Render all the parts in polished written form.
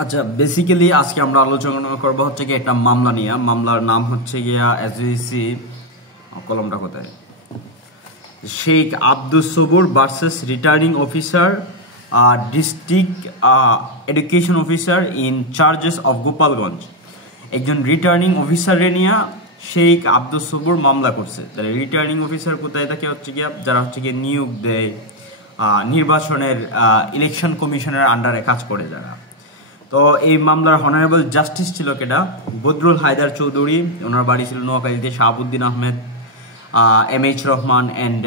আচ্ছা, বেসিক্যালি আজকে আমরা আলোচনা করব হচ্ছে কি একটা মামলা নিয়ে। মামলার নাম হচ্ছে গিয়া এসইসি, কলমটা কোথায়, Sheikh Abdus Sabur versus returning officer, district education officer in charges of Gopalganj. একজন রিটার্নিং অফিসারে নিয়ে শেখ আব্দুস সবুর মামলা করছে। তাহলে রিটার্নিং অফিসার কোথায় থাকে, হচ্ছে গিয়া যারা হচ্ছে গিয়ে নিয়োগ দেয়, নির্বাচনের ইলেকশন কমিশনের আন্ডারে কাজ করে যারা। তো এই মামলার হনারেবল জাস্টিস ছিল কেটা, বদরুল হায়দার চৌধুরী, ওনার বাড়ি ছিল নোয়াখালীতে, Shahabuddin Ahmed, M H Rahman and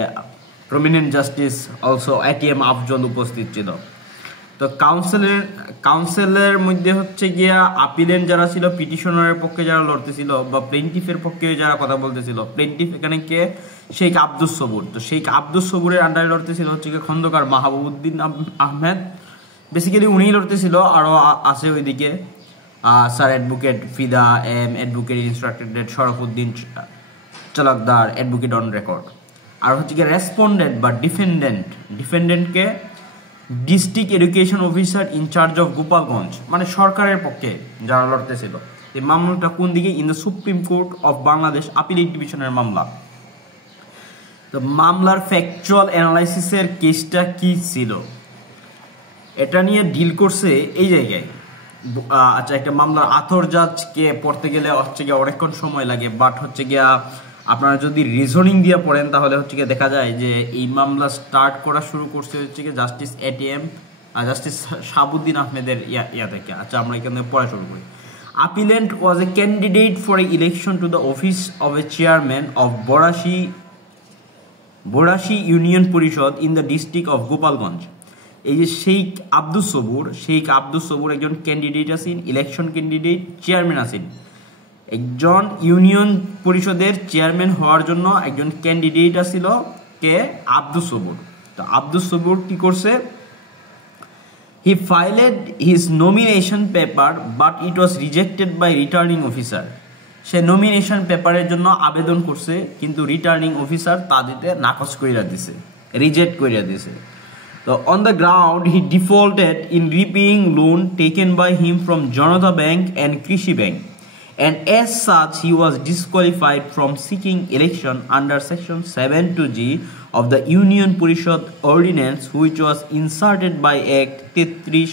prominent justice also ATM Afzal উপস্থিত ছিল। তো কাউন্সিলের মধ্যে হচ্ছে গিয়া আপিলেন্ট যারা ছিল, পিটিশনারের পক্ষে যারা লড়তেছিল বা প্লেন্টিফের পক্ষে যারা কথা বলতেছিল, প্লেন্টিফ এখানে কে, শেখ আব্দুস সবুর। তো শেখ আব্দুস সবুরের আন্ডারে লড়তেছিল হচ্ছে গিয়ে খন্দকার মাহবুবউদ্দিন আহমেদ, বেসিক্যালি উনিই লড়তেছিল, আরও আছে ওইদিকে sir advocate Fida M, advocate instructed Sharfuddin Chalkdar, advocate on record. আর হচ্ছে গিয়ে রেসপন্ডেন্ট বা ডিফেন্ডেন্টকে district education officer in charge of Gopalganj, মানে সরকারের পক্ষে যারা লড়তেছিল। এই মামলাটা কোন দিকে, in the supreme court of Bangladesh appellate ডিভিশনের মামলা। তো মামলার ফ্যাকচুয়াল অ্যানালাইসিসের কেসটা কি ছিল, এটা নিয়ে ডিল করছে এই জায়গায়। আচ্ছা, একটা মামলার আথর জাজকে পড়তে গেলে হচ্ছে গিয়ে অনেকক্ষণ সময় লাগে, বাট হচ্ছে গিয়া আপনারা যদি রিজনিং দিয়ে পড়েন তাহলে হচ্ছে গিয়ে দেখা যায় যে এই মামলা স্টার্ট করা শুরু করছে হচ্ছে গিয়ে জাস্টিস এটিএম জাস্টিস শাহাবুদ্দিন আহমেদের ইয়া থেকে। আচ্ছা, আমরা এখানে পড়া শুরু করি। Appellant was a candidate for an election to the office of a chairman of Borashi Union Parishad in the district of Gopalganj. এই যে শেখ আব্দুস সবুর একজন ক্যান্ডিডেট আছেন, ইলেকশন ক্যান্ডিডেট, চেয়ারম্যান আছেন। একজন ইউনিয়ন পরিষদের চেয়ারম্যান হওয়ার জন্য একজন ক্যান্ডিডেট আছিল কে, আব্দুস সবুর। তো আব্দুস সবুর কি করছে, he filed his nomination paper but it was rejected by returning officer. সে নমিনেশন পেপারের জন্য আবেদন করছে, কিন্তু রিটার্নিং অফিসার তা দিতে নাকচ কইরা দিছে, রিজেক্ট কইরা দিছে। So on the ground, he defaulted in repaying loan taken by him from Janata Bank and Krishi Bank, and as such, he was disqualified from seeking election under Section 7(2)G of the Union Parishad Ordinance, which was inserted by Act 33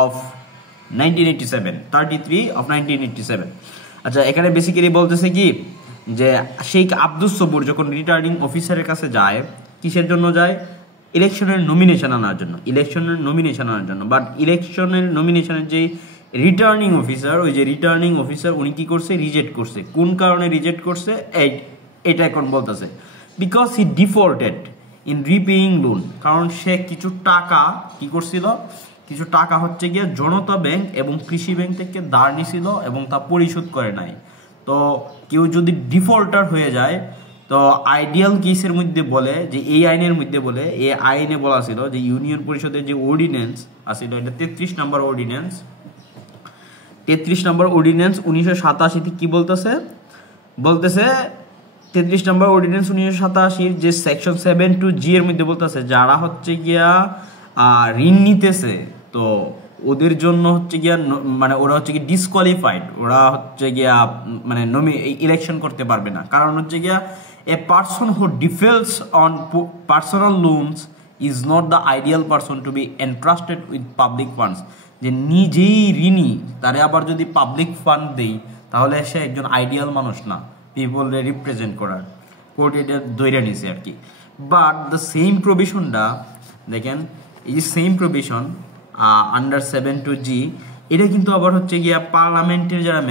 of 1987. আচ্ছা, এখানে basically বলতেছে কি যে শেখ আব্দুস সবুর যখন returning অফিসারের কাছে যায়, কিসের জন্য যায়, ইলেকশনের নমিনেশন আনার জন্য। বাট ইলেকশনের নমিনেশনের যে রিটার্নিং অফিসার, ওই যে রিটার্নিং অফিসার উনি কি করছে, রিজেক্ট করছে। কোন কারণে রিজেক্ট করছে এটা এখন বলতেছে, বিকজ হি ডিফল্টেড ইন রিপেইং লোন, কারণ সে কিছু টাকা কি করছিল, কিছু টাকা হচ্ছে গিয়ে জনতা ব্যাংক এবং কৃষি ব্যাংক থেকে ধার নিছিল এবং তা পরিশোধ করে নাই। তো কেউ যদি ডিফল্টার হয়ে যায়, তো আইডিয়াল কেসের মধ্যে বলে যে এই আইনের মধ্যে বলে, এই আইনে বলা ছিল যে ইউনিয়ন পরিষদের যে অর্ডিন্যান্স আছিল, এটা 33 নম্বর অর্ডিন্যান্স 1987 কি বলতেছে 33 নম্বর অর্ডিন্যান্স 1987 যে সেকশন 7(2)G এর মধ্যে বলতেছে যারা হচ্ছে গিয়া ঋণ নিতেছে, তো ওদের জন্য হচ্ছে গিয়া মানে ওরা হচ্ছে গিয়া ডিসকোয়ালিফাইড, ওরা হচ্ছে গিয়া মানে ইলেকশন করতে পারবে না। কারণ হচ্ছে গিয়া a person who defaults on personal loans is not the ideal person to be entrusted with public funds. যে নিজেই ঋণী, তারে আবার যদি পাবলিক ফান্ড দেই তাহলে সে একজন আইডিয়াল মানুষ না, পিপলকে রিপ্রেজেন্ট করার। কোর্ট এটা ধরে নিছে আর কি। বাট দ্য সেম প্রভিশনটা দেখেন, এই যে সেম প্রভিশন আন্ডার 7(2)G, এটা কিন্তু আবার হচ্ছে গিয়া পার্লামেন্টের যারা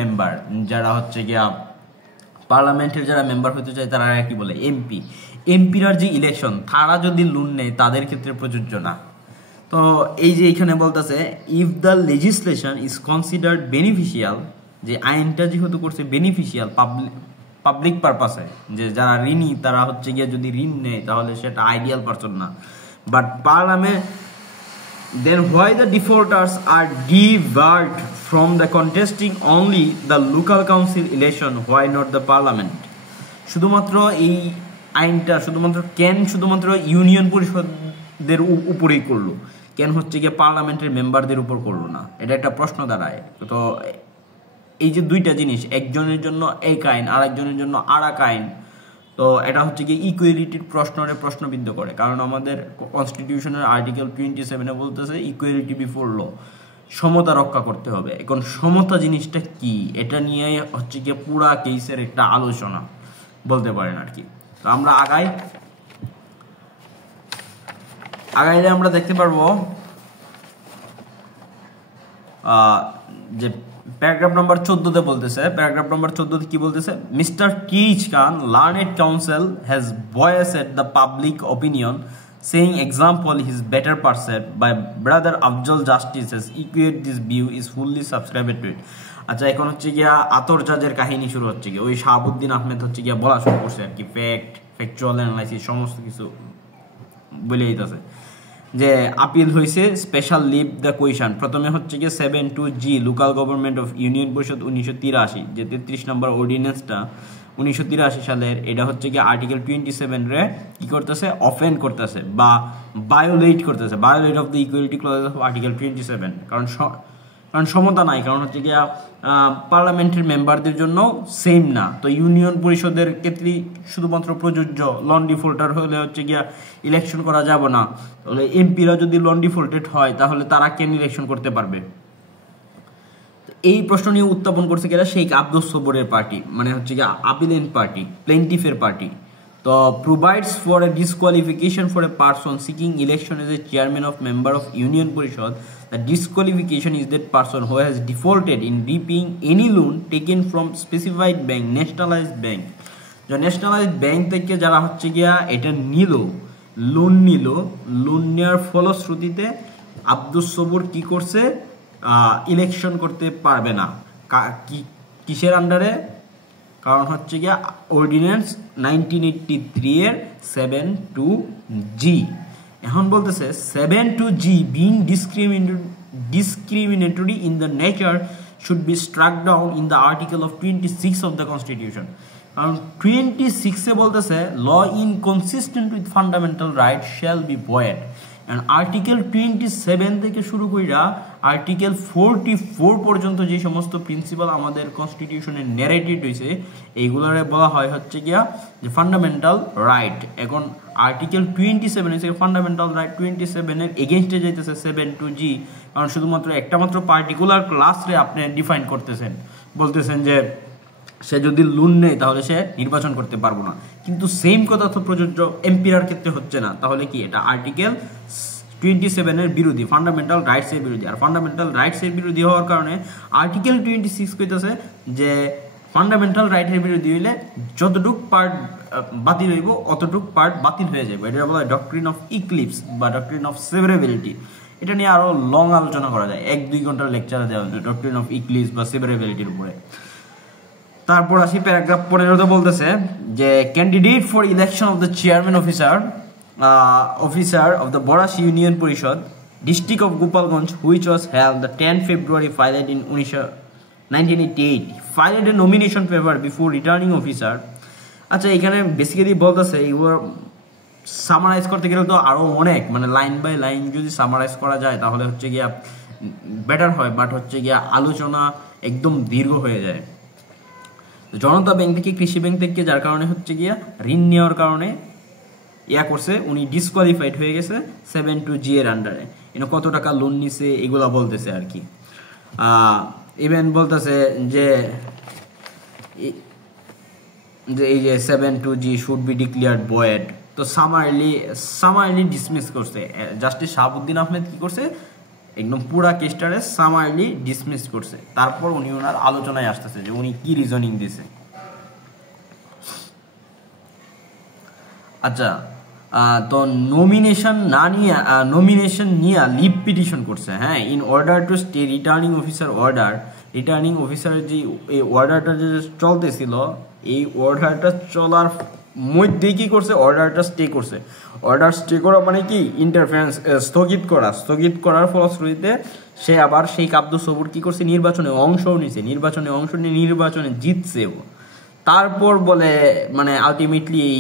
মেম্বার হতে চায় তারা কি বলে, এমপির যে ইলেকশন, তারা যদি লোন নেয় তাদের ক্ষেত্রে প্রযোজ্য না। তো এই যে এখানে বলতেছে, if the legislation is considered beneficial, যে আইনটা যেহেতু করছে বেনিফিশিয়াল পাবলিক পারপাসে, যে যারা ঋণী তারা হচ্ছে গিয়ে যদি ঋণ নেয় তাহলে সেটা আইডিয়াল পারসন না। But parliament, then why the defaulters are debarred from the contesting only the local council election, why not the parliament? শুধুমাত্র এই আইনটা শুধুমাত্র ইউনিয়ন পরিষদের উপরেই করলো, কেন হচ্ছে গিয়ে পার্লামেন্টের মেম্বারদের উপর করলো না, এটা একটা প্রশ্ন দাঁড়ায়। তো এই যে দুইটা জিনিস, একজনের জন্য এক আইন আর একজনের জন্য আর এক আইন, তো এটা হচ্ছে কি ইকুয়ালিটির প্রশ্নবিদ্ধ করে। কারণ আমাদের কনস্টিটিউশনের আর্টিকেল 27 বলতেছে ইকুয়ালিটি বিফোর ল, সমতা রক্ষা করতে হবে। এখন সমতা জিনিসটা কি, এটা নিয়ে হচ্ছে গিয়ে পুরা কেসের একটা আলোচনা বলতে পারেন আর কি। তো আমরা আগাইলে আমরা দেখতে পারবো যে প্যারাগ্রাফ নাম্বার 14 বলতেছে, প্যারাগ্রাফ নাম্বার 14 কি বলতেছে, mister T H Khan learned counsel has voiced the public opinion saying example his better perceived by brother Afzal Justice has equate this view is fully subscribed to it। আচ্ছা, এখন হচ্ছে গিয়া আতরজাজের কাহিনী শুরু হচ্ছে গিয়া, ওই শাহাবুদ্দিন আহমেদ হচ্ছে গিয়া বলা শুরু করছে আর কি, ফ্যাকচুয়াল অ্যানালাইসিস সমস্ত কিছু বলে দিতেছে যে আপিল হয়েছে স্পেশাল লিভ দ্য কোয়েশন। প্রথমে হচ্ছে গিয়ে 72G local government of union পরিষদ 1983, যে 33 নম্বর অর্ডিন্যান্সটা 1983 সালের, এটা হচ্ছে গিয়ে আর্টিকেল 27 রে কি করতেছে, অফেন্ড করতেছে বা ভায়োলেট করতেছে, violate of the equality clause of article 27। কারণ সমতা নাই, কারণ হচ্ছে গিয়া পার্লামেন্টের মেম্বারদের জন্য সেম না, তো ইউনিয়ন পরিষদের ক্ষেত্রে শুধুমাত্র প্রযোজ্য, লন ডিফল্টার হলে হচ্ছে গিয়া ইলেকশন করা যাবে না। তাহলে এমপিরা যদি লন ডিফল্টেড হয় তাহলে তারা কেন ইলেকশন করতে পারবে? এই প্রশ্ন নিয়ে উত্থাপন করছে কিনা শেখ আব্দুস সবুরের পার্টি, মানে হচ্ছে গিয়া আপিলেন্ট পার্টি, প্লেন্টিফের পার্টি। তো provides for a disqualification for a person seeking election as a chairman of member of union পরিষদ। The disqualification is that person who has defaulted in repaying any loan taken from specified bank, nationalized bank। যে nationalised bank থেকে যারা হচ্ছে গিয়া এটা loan নেওয়ার ফলশ্রুতিতে আব্দুস সবুর কি করছে, ইলেকশন করতে পারবে না। কিসের আন্ডারে? কারণ হচ্ছে গিয়া অর্ডিন্যান্স 1983 এর 72G। এখন বলতেছে 72G being discriminatory in the nature should be struck down in the article of 26 of the constitution। কারণ 26 বলতেছে law inconsistent with fundamental rights shall be void, and article 27 থেকে শুরু কইরা আর্টিকেল 44 পর্যন্ত যে সমস্ত প্রিন্সিপাল আমাদের কনস্টিটিউশনে ন্যারেটেড হয়েছে এইগুলোরে বলা হয় হচ্ছে গিয়া যে ফান্ডামেন্টাল রাইট। এখন আর্টিকেল 27 হচ্ছে ফান্ডামেন্টাল রাইট, 27 এর এগেইনস্টে যাইতেছে 72G, কারণ শুধুমাত্র একটা মাত্র পার্টিকুলার ক্লাসরে আপনি ডিফাইন করতেছেন, বলতেছেন যে সে যদি লোন নেয় তাহলে সে নির্বাচন করতে পারবো না, কিন্তু সেম কথা তো প্রযোজ্য এমপিআর ক্ষেত্রে হচ্ছে না। তাহলে কি এটা আর্টিকেল 27 এর বিরোধী, ফান্ডামেন্টাল রাইটস এর বিরোধী। আর ফান্ডামেন্টাল রাইটস এর বিরোধী হওয়ার কারণে আর্টিকেল 26 কইতেছে যে ফান্ডামেন্টাল রাইটের বিরোধী হইলে যতটুক পার্ট বাতিল হইব অতটুক পার্ট বাতিল হয়ে যাবে। এটা বলা হয় ডক্ট্রিন অফ ইক্লিপস বা ডক্ট্রিন অফ সেভারেবিলিটি। এটা নিয়ে আরো লং আলোচনা করা যায়, 1-2 ঘন্টার লেকচার দেওয়া যায় ডক্ট্রিন অফ ইক্লিপস বা সেভারেবিলিটির উপরে। তারপর আসি প্যারাগ্রাফ 15 বলতেছে যে candidate for election of the chairman officer of the Boras union parishad district of Gopalganj which was held the 10 February filed in 1988 filed a nomination paper before returning officer। আচ্ছা, এখানে বেসিক্যালি বলতেছে এগুলো সামারাইজ করতে গেলে তো আরো অনেক, মানে লাইন বাই লাইন যদি সামারাইজ করা যায় তাহলে হচ্ছে গিয়া বেটার হয়, বাট হচ্ছে গিয়া আলোচনা একদম দীর্ঘ হয়ে যায়। জনতা ব্যাংক থেকে কৃষি ব্যাংক থেকে যার কারণে হচ্ছে গিয়া ঋণ নেওয়ার কারণে করছে, উনি ডিসকোয়ালিফাইড হয়ে গেছে 72G এর আন্ডারে। কত টাকা লোন নিছে এগুলা বলতেছে আর কি। ইভেন বলতেছে যে এই যে 72G should be declared void. তো সামারলি ডিসমিস করছে জাস্টিস শাহাবুদ্দিন আহমেদ। কি করছে, একদম পুরা কেসটারে সামারলি ডিসমিস করছে। তারপর উনি ওনার আলোচনায় আসতেছে যে উনি কি রিজনিং দিছে। আচ্ছা, তো নমিনেশন নিয়ে লিভ পিটিশন করছে। হ্যাঁ, in order to stay returning officer যে এই অর্ডারটা যে চলতেছিল, এই অর্ডারটা চলার মধ্যে কি করছে, অর্ডারটা স্টে করছে। অর্ডার স্টে করা মানে কি, ইন্টারফারেন্স, স্থগিত করার ফলশ্রুতিতে সে আবার শেখ আব্দুস সবুর কি করছে, নির্বাচনে অংশ নিয়ে নির্বাচনে জিতছে। তারপর বলে মানে আলটিমেটলি এই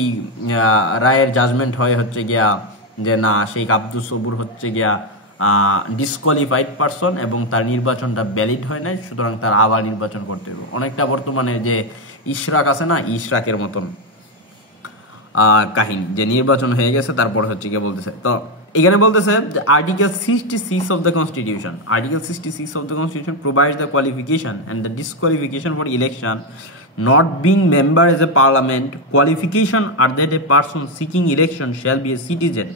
রায়ের জাজমেন্ট হয় হচ্ছে গিয়া যে না, শেখ আব্দুস সবুর হচ্ছে গিয়া ডিসকোয়ালিফাইড পারসন এবং তার নির্বাচনটা ভ্যালিড হয় নাই, সুতরাং তার আবার নির্বাচন করতে হবে। অনেকটা বর্তমানে যে ইশরাক আছে না, ইশরাকের মতন কাহিনী, যে নির্বাচন হয়ে গেছে তারপর হচ্ছে গিয়ে বলতেছে। তো এখানে বলতেছে article 66 of the constitution, article 66 of the constitution provides the qualification and the disqualification for election not being member as a parliament qualification are that a person seeking election shall be a citizen।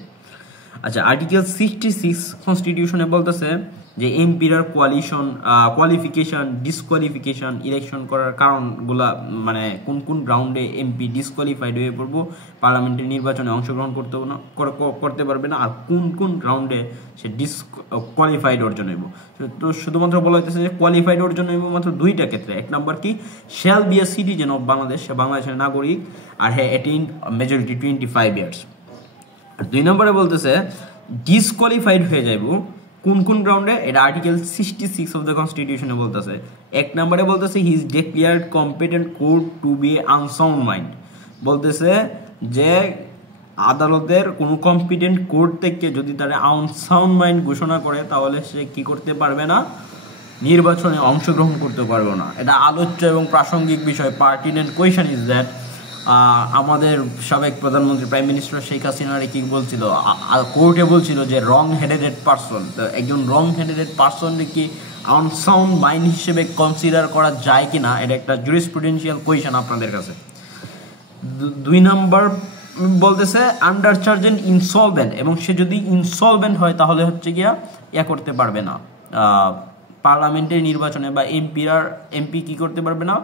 আচ্ছা, article 66 কনস্টিটিউশনে বলতেছে যে এমপির qualification, disqualification, election করার কারণগুলা, মানে কোন কোন গ্রাউন্ডে MP disqualified হয়ে পড়বো, পার্লামেন্টের নির্বাচনে অংশগ্রহণ করতে পারবে না, আর কোন কোন গ্রাউন্ডে সে ডিসকোয়ালিফাইড অর্জন হইব। তো শুধুমাত্র বলা হইতেছে যে কোয়ালিফাইড অর্জন হইব মাত্র দুইটা ক্ষেত্রে। এক নম্বর কি, shall be a citizen of Bangladesh, সে বাংলাদেশের নাগরিক, আর হ্যাঁ অ্যাটেইন মেজরিটি 25 ইয়ার্স। আর দুই নম্বরে বলতেছে ডিসকোয়ালিফাইড হয়ে যাইব কোন কোন গ্রাউন্ডে, এটা আর্টিকেল 66 অফ দ্য কনস্টিটিউশনে বলতেছে। এক নম্বরে বলতেছে he is declared competent court to be unsound mind, বলতেছে যে আদালতের কোনো কম্পিটেন্ট কোর্ট থেকে যদি তারা আনসাউন্ড মাইন্ড ঘোষণা করে তাহলে সে কি করতে পারবে না, নির্বাচনে অংশগ্রহণ করতে পারবে না। এটা আলোচ্য এবং প্রাসঙ্গিক বিষয়। পার্টিনেন্ট কোয়েশ্চন ইজ দ্যাট আমাদের সাবেক প্রধানমন্ত্রী প্রাইম মিনিস্টার শেখ হাসিনারে কি বলছিল, কোর্টে বলছিল যে রং হেডেড পারসন, একজন রং হেডেড পারসনকে কি আনসাউন্ড মাইন্ড হিসেবে কনসিডার করা যায় কিনা, এটা একটা জুরিসপ্রুডেন্সিয়াল কোয়েশ্চন আপনাদের কাছে। দুই নাম্বার বলতেছে আন্ডার চার্জ এন্ড ইনসলভেন্ট, এবং সে যদি ইনসলভেন্ট হয় তাহলে হচ্ছে গিয়া করতে পারবে না, পার্লামেন্টের নির্বাচনে বা এমপি কি করতে পারবে না,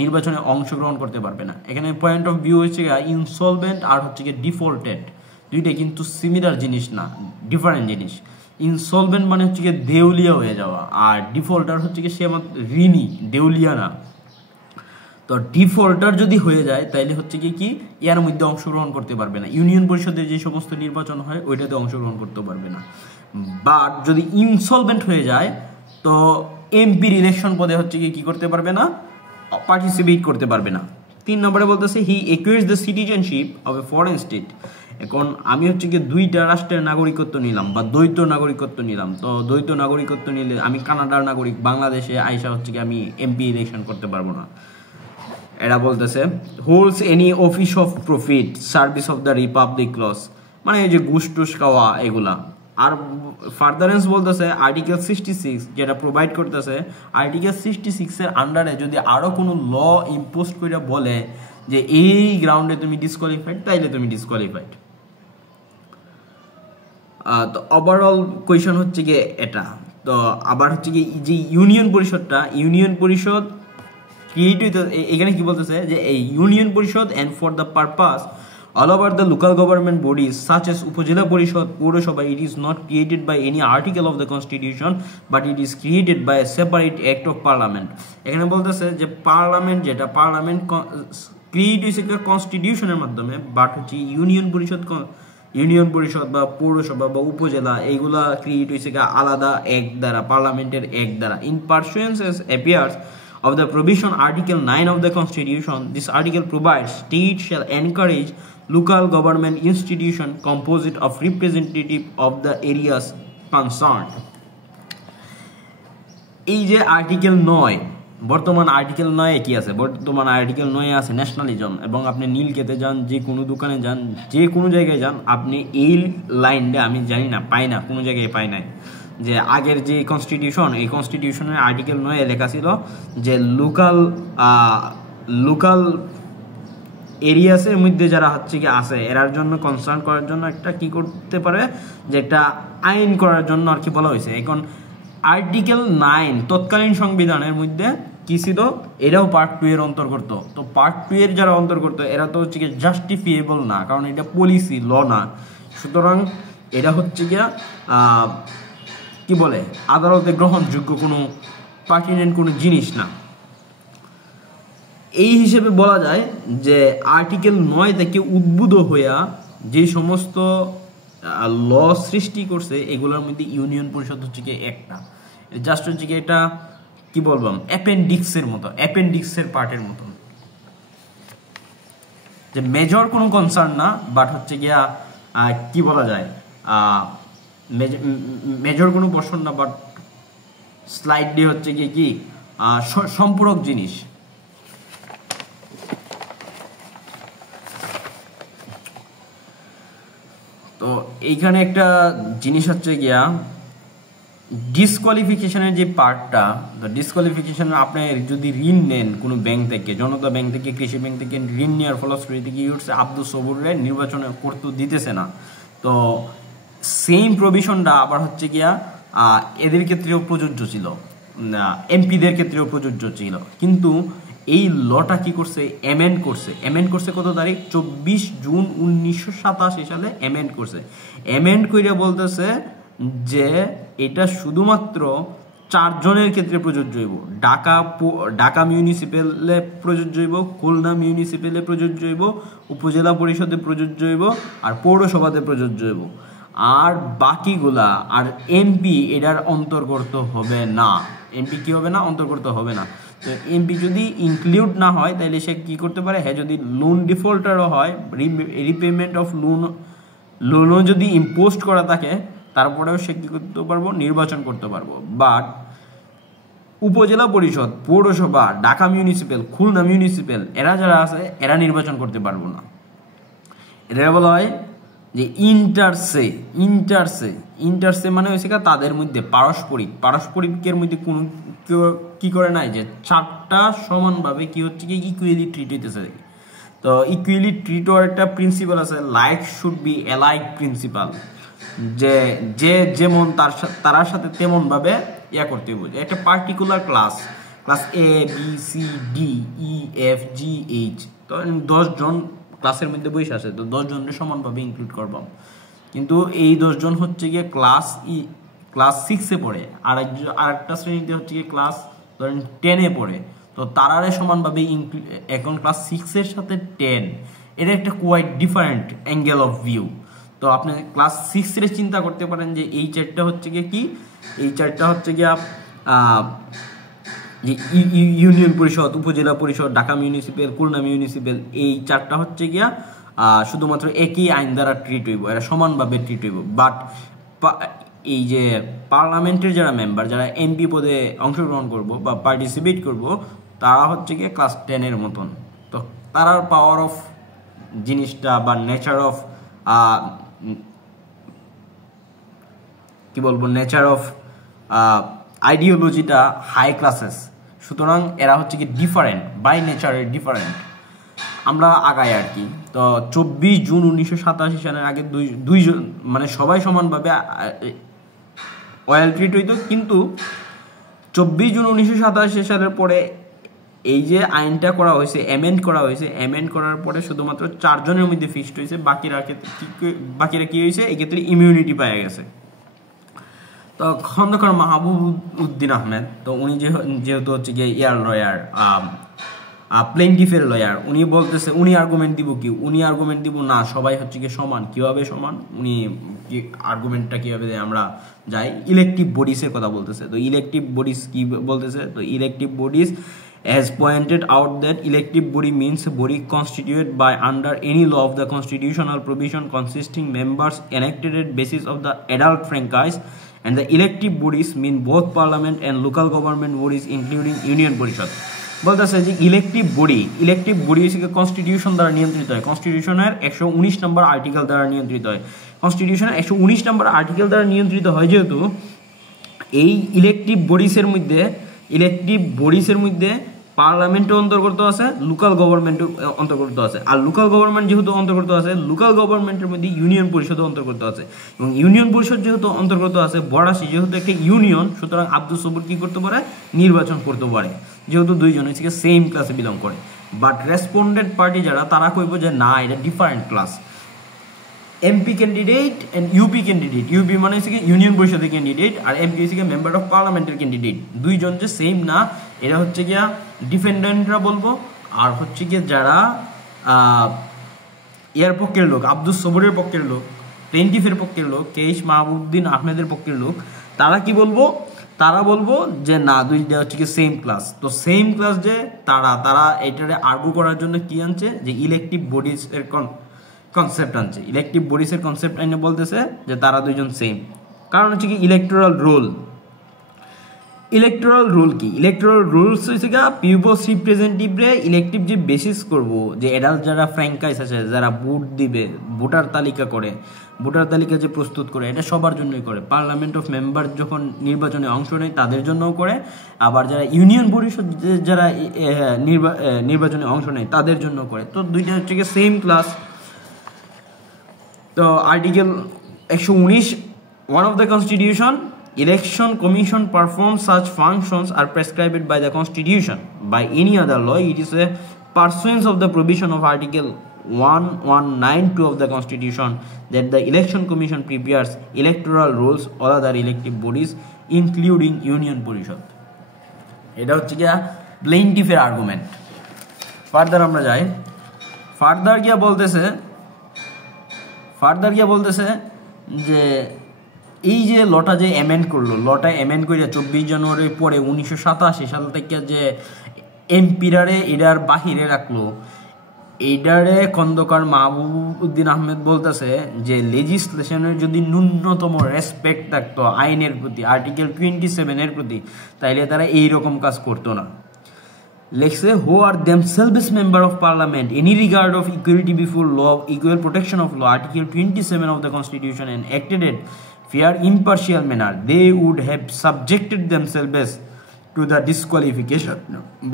নির্বাচনে অংশগ্রহণ করতে পারবে না। এখানে পয়েন্ট অফ ভিউ হচ্ছে গিয়ে ইনসলভেন্ট আর হচ্ছে গিয়ে ডিফল্টেড, দুইটাই কিন্তু সিমিলার জিনিস না, ডিফারেন্ট জিনিস। ইনসলভেন্ট মানে হচ্ছে গিয়ে দেউলিয়া হয়ে যাওয়া, আর ডিফল্টার হচ্ছে গিয়ে সে আমার ঋণী, দেউলিয়া না। তো ডিফল্টার যদি হয়ে যায় তাহলে হচ্ছে কি এর মধ্যে অংশগ্রহণ করতে পারবে না, ইউনিয়ন পরিষদের যে সমস্ত নির্বাচন হয় ওইটাতে অংশগ্রহণ করতে পারবে না। বাট যদি ইনসলভেন্ট হয়ে যায় তো এমপির ইলেকশন পদে হচ্ছে কি করতে পারবে না, পার্টিসিপেট করতে পারবে না। 3 নম্বরে বলতেছে he acquires the citizenship of a foreign state. এখন আমি হচ্ছে কি দুইটা রাষ্ট্রের নাগরিকত্ব নিলাম বা দ্বৈত নাগরিকত্ব নিলাম, তো দ্বৈত নাগরিকত্ব নিলে আমি কানাডার নাগরিক, বাংলাদেশে আইসা হচ্ছে কি আমি এমপি ইলেকশন করতে পারবো না। এটা বলতেছে holds any office of profit service of the republic loss, মানে এই যে ঘুষ টুস খাওয়া এগুলা। আর ফার্দারেন্স বলতেছে আর্টিকেল 66 যেটা প্রোভাইড করতেছে, আর্টিকেল 66 এর আন্ডারে যদি আরো কোনো ল ইম্পোজ করে বলে যে এই গ্রাউন্ডে তুমি ডিসকোয়ালিফাইড, তাইলে তুমি ডিসকোয়ালিফাইড। তো ওভারঅল কোয়েশন হচ্ছে গিয়ে এটা। তো আবার হচ্ছে কি যে ইউনিয়ন পরিষদ ক্রিয়েট হইতে, এখানে কি বলতেছে যে এই union Parishad and for the purpose all over the local government bodies such as উপজেলা পরিষদ, পৌরসভা, it is not created by any article of the constitution but it is created by a separate act of parliament। এখানে বলতেছে যে parliament create হয়েছে কনস্টিটিউশনের মাধ্যমে, but হচ্ছে union পরিষদ বা পৌরসভা বা উপজেলা এইগুলা ক্রিয়েট হয়েছে আলাদা অ্যাক্ট দ্বারা, পার্লামেন্টের অ্যাক্ট দ্বারা। in pursuance as appears of the provision article 9 of the constitution, this article provides state shall encourage local government institution composite of representative of the areas concerned। এই যে আর্টিকেল 9, বর্তমান article 9 কি আছে, বর্তমান article 9 আছে nationalism. এবং আপনি নীলক্ষেতে যান, যে কোনো দোকানে যান, যে কোনো জায়গায় যান, আপনি এই লাইনটা আমি জানি না, পাই না, কোনো জায়গায় পাই নাই। যে আগের যে কনস্টিটিউশন, এই কনস্টিটিউশনের আর্টিকেল 9 লেখা ছিল যে লোকাল এরিয়াসের মধ্যে যারা হচ্ছে কি আছে এরার জন্য কনসার্ন করার জন্য একটা কি করতে পারে, যে একটা আইন করার জন্য আর কি বলা হয়েছে। এখন আর্টিকেল 9 তৎকালীন সংবিধানের মধ্যে কি ছিল, এরাও পার্ট 2 এর অন্তর্গত। তো পার্ট 2 এর যারা অন্তর্গত এরা তো হচ্ছে কি জাস্টিফিয়েবল না, কারণ এটা পলিসি ল না, সুতরাং এটা হচ্ছে গিয়া কি বলে আদালতে গ্রহণযোগ্য কোনো পার্টিনেন্ট কোনো জিনিস না। এই হিসেবে বলা যায় যে আর্টিকেল 9 থেকে উদ্বুদ্ধ হইয়া যে সমস্ত ল সৃষ্টি করছে এগুলোর মধ্যে ইউনিয়ন পরিষদ হচ্ছে কি একটা, জাস্ট হচ্ছে কি এটা কি বলবাম অ্যাপেন্ডিক্সের পার্টের মতো, যে মেজর কোনো কনসার্ন না, বাট হচ্ছে গিয়া কি বলা যায় মেজর কোনো পোর্শন না, বাট স্লাইডলি হচ্ছে কি সম্পূরক জিনিস। তো এইখানে একটা জিনিস হচ্ছে গিয়া ডিসকোয়ালিফিকেশনের যে পার্টটা, ডিসকোয়ালিফিকেশন আপনি যদি ঋণ নেন কোনো ব্যাংক থেকে, জনতা ব্যাংক থেকে, কৃষি ব্যাংক থেকে ঋণ নেওয়ার ফলশ্রুতিতে কি হচ্ছে, আব্দুস সবুরে নির্বাচনে করতে দিতেছে না। তো সেম প্রভিশনটা আবার হচ্ছে গিয়া এদের ক্ষেত্রেও প্রযোজ্য ছিল, এমপিদের ক্ষেত্রেও প্রযোজ্য ছিল, কিন্তু এই লটা কি করছে, অ্যামেন্ড করছে কত তারিখ, 24 জুন 1987 সালে অ্যামেন্ড করছে। অ্যামেন্ড কইরা বলতেছে যে এটা শুধুমাত্র 4 জনের ক্ষেত্রে প্রযোজ্য হইব। ঢাকা মিউনিসিপ্যালে প্রযোজ্য হইব, খুলনা মিউনিসিপ্যালে প্রযোজ্য হইব, উপজেলা পরিষদে প্রযোজ্য হইব, আর পৌরসভাতে প্রযোজ্য হইব। আর বাকিগুলা আর এমপি এটার অন্তর্গত হবে না। এমপি কি হবে না, অন্তর্গত হবে না। তো এমপি যদি ইনক্লুড না হয় তাহলে সে কি করতে পারে, হ্যাঁ যদি লোন ডিফল্টারও হয়, রিপেমেন্ট অফ লোনও যদি ইম্পোস্ট করা থাকে, তারপরেও সে কি করতে পারবো, নির্বাচন করতে পারবো। বাট উপজেলা পরিষদ, পৌরসভা, ঢাকা মিউনিসিপ্যাল, খুলনা মিউনিসিপ্যাল এরা যারা আছে এরা নির্বাচন করতে পারবো না। এটা বলা হয় যে ইন্টারসে মানে হয়েছে তাদের মধ্যে পারস্পরিকের মধ্যে কোনো কি করে নাই যে 4টা সমানভাবে কি হচ্ছে কি ইকুয়ালি ট্রিট হইতেছে। তো ইকুয়ালি ট্রিট হওয়ার একটা প্রিন্সিপাল আছে, like should B alike principal, যে যে যেমন তার সাথে তেমন ভাবে ইয়া করতে হবে। একটা particular class A B C D E F G H, তো 10 জন ক্লাসের মধ্যে বসে আছে, তো 10 জনের সমানভাবে ইনক্লুড করবাম। কিন্তু এই 10 জন হচ্ছে গিয়ে ক্লাস 6-এ পড়ে, আরেকটা শ্রেণীতে হচ্ছে গিয়ে ক্লাস ধরেন 10-এ পড়ে, তো তারারে সমানভাবে এখন ক্লাস 6-এর সাথে 10 এটা একটা quite different angle of view. তো আপনি ক্লাস 6-এর চিন্তা করতে পারেন যে এই 4টা হচ্ছে গিয়ে কি, এই 4টা হচ্ছে গিয়া যে ইউনিয়ন পরিষদ, উপজেলা পরিষদ, ঢাকা মিউনিসিপ্যাল, খুলনা মিউনিসিপ্যাল, এই 4টা হচ্ছে গিয়া শুধুমাত্র একই আইন দ্বারা ট্রিট হইব, এরা সমানভাবে ট্রিট হইব। বাট এই যে পার্লামেন্টের যারা মেম্বার, যারা এমপি পদে অংশগ্রহণ করব বা পার্টিসিপেট করব, তারা হচ্ছে গিয়ে ক্লাস 10-এর মতন। তো তারার পাওয়ার অফ জিনিসটা বা নেচার অফ কি বলবো, নেচার অফ আইডিওলজিটা হাই ক্লাসেস, সুতরাং এরা হচ্ছে কি ডিফারেন্ট, বাই নেচারের ডিফারেন্ট। আমরা আগাই আর কি। তো 24 জুন 1987 সালের আগে দুইজন মানে সবাই সমানভাবে অয়েল ট্রিট হইতো, কিন্তু 24 জুন 1987 সালের পরে এই যে আইনটা করা হয়েছে, অ্যামেন্ড করার পরে শুধুমাত্র 4 জনের মধ্যে ফিক্সড হয়েছে, বাকিরা কি হয়েছে, এক্ষেত্রে ইমিউনিটি পাওয়া গেছে। তো খন্দকার মাহবুব উদ্দিন আহমেদ, তো উনি যেহেতু হচ্ছে গিয়ে লয়ার, প্লেইন্টিফের লয়ার, উনি বলতেছে, উনি আর্গুমেন্ট দিব না সবাই হচ্ছে গিয়ে সমান। কিভাবে সমান, উনি আর্গুমেন্টটা কিভাবে আমরা যাই, ইলেকটিভ বডিসের কথা বলতেছে। তো ইলেকটিভ বডিস কি বলতেছে, তো elective bodies has pointed out that elective body means a body constituted by under any law of the constitutional provision consisting members elected at basis of the adult franchise, and the elective bodies mean both parliament and local government bodies including union পরিষদ। বলতেছে যে elective body হচ্ছে constitution দ্বারা নিয়ন্ত্রিত হয়, কনস্টিটিউশনের 119 নম্বর article দ্বারা নিয়ন্ত্রিত হয়। কনস্টিটিউশনের 119 নম্বর আর্টিকেল দ্বারা নিয়ন্ত্রিত হয় যেহেতু, এই ইলেকটিভ বডিসের মধ্যে পার্লামেন্টও অন্তর্গত আছে, লোকাল গভর্নমেন্টও অন্তর্গত আছে। আর লোকাল গভর্নমেন্ট যেহেতু অন্তর্গত আছে, লোকাল গভর্নমেন্টের মধ্যে ইউনিয়ন পরিষদও অন্তর্গত আছে, এবং ইউনিয়ন পরিষদ যেহেতু অন্তর্গত আছে, বড়াশি যেহেতু একটা ইউনিয়ন, সুতরাং আব্দুস সবুর কি করতে পারে, নির্বাচন করতে পারে, যেহেতু দুইজন হচ্ছে সেম ক্লাসে বিলং করে। বাট রেসপন্ডেন্ট পার্টি যারা, তারা কইব যে না, এটা different class. MP candidate and UP candidate, UP মানে হচ্ছে ইউনিয়ন পরিষদের ক্যান্ডিডেট, আর এমপি হচ্ছে মেম্বার অফ পার্লামেন্টের ক্যান্ডিডেট, দুইজন যে সেম না, এরা হচ্ছে গিয়া ডিফেন্ডেন্টরা বলবো। আর হচ্ছে গিয়ে যারা এর পক্ষের লোক, আব্দুস সবুরের পক্ষের লোক, প্লেন্টিফের পক্ষের লোক, কেইস মাহবুবউদ্দিন আহমেদের পক্ষের লোক, তারা কি বলবো, তারা বলবো যে না, দুইটা হচ্ছে কি সেম ক্লাস। তো সেম ক্লাস যে তারা এটারে আর্গু করার জন্য কি আনছে, যে ইলেকটিভ বডিজ এর কনসেপ্ট আনছে। ইলেকটিভ বডিসের কনসেপ্ট আইনে বলতেছে যে তারা দুইজন সেম। কারণ হচ্ছে কি ইলেকটোরাল রোল কি ইলেকটোরাল রুলস হচ্ছে গা পিপলস রিপ্রেজেন্টেটিভরে ইলেকটিভ যে বেসিস করব যে এডাল্ট যারা ফ্র্যাঙ্কাইজ আছে যারা ভোট দিবে ভোটার তালিকা যে প্রস্তুত করে এটা সবার জন্যই করে পার্লামেন্ট অফ মেম্বার যখন নির্বাচনে অংশ নেয় তাদের জন্যও করে আবার যারা ইউনিয়ন পরিষদ যারা নির্বাচনে অংশ নেয় তাদের জন্য করে তো দুইটা হচ্ছে গিয়ে সেম ক্লাস তো article 119 one of the constitution election commission performs such functions are prescribed by the constitution by any other law it is a pursuance of the provision of article 1192 of the constitution that the election commission prepares electoral rolls or other elective bodies including union পরিষদ এটা হচ্ছে কি প্লেইন্টিফের argument further আমরা যাই further গিয়া বলতেছে যে এই যে লটা যে অ্যামেন্ড করলো লটা অ্যামেন্ড করে 24 জানুয়ারির পরে 1987 সাল থেকে যে এমপিরারে এটার বাহিরে রাখলো এইটারে খন্দকার মাহবুবউদ্দিন আহমেদ বলতেছে যে লেজিসলেশনের যদি ন্যূনতম রেসপেক্ট থাকতো আইনের প্রতি আর্টিকেল 27 এর প্রতি তাইলে তারা এইরকম কাজ করতো না লিখছে who are themselves member of parliament any regard of equality before law equal protection of law article 27 of the constitution and acted it fair impartial manner they would have subjected themselves to the disqualification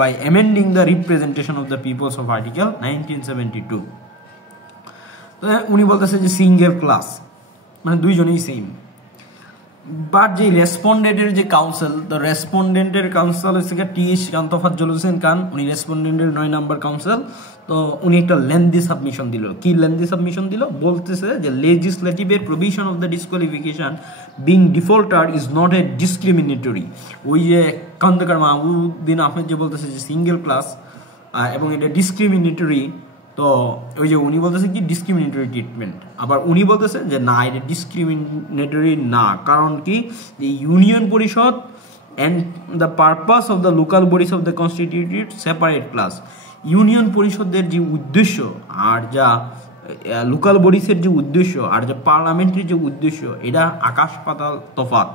by amending the representation of the peoples of article 1972 তো উনি বলতেছে যে single class মানে দুইজনেই same but যে রেসপন্ডেন্টের যে council তো রেসপন্ডেন্টের council হচ্ছে টিএস কান্তফাজ্জল হোসেন খান উনি রেসপন্ডেন্টের 9 নম্বর কাউন্সিল তো উনি একটা লেন্দি সাবমিশন দিল বলতেছে যে লেজিসলেটিভের provision of the disqualification being defaulter is not a discriminatory ওই যে খন্দকার মাহবুবউদ্দিন আহমেদ যে বলতেছে যে সিঙ্গেল ক্লাস এবং এটা ডিসক্রিমিনেটরি তো ওই যে উনি বলতেছে কি ডিসক্রিমিনেটরি ট্রিটমেন্ট আবার উনি বলতেছে যে না এটা ডিসক্রিমিনেটরি না কারণ কি যে ইউনিয়ন পরিষদ and the purpose of the local bodies of the constituted separate class union পরিষদের যে উদ্দেশ্য আর যা লোকাল বডিজের যে উদ্দেশ্য আর যা পার্লামেন্টের যে উদ্দেশ্য এটা আকাশ পাতাল তফাৎ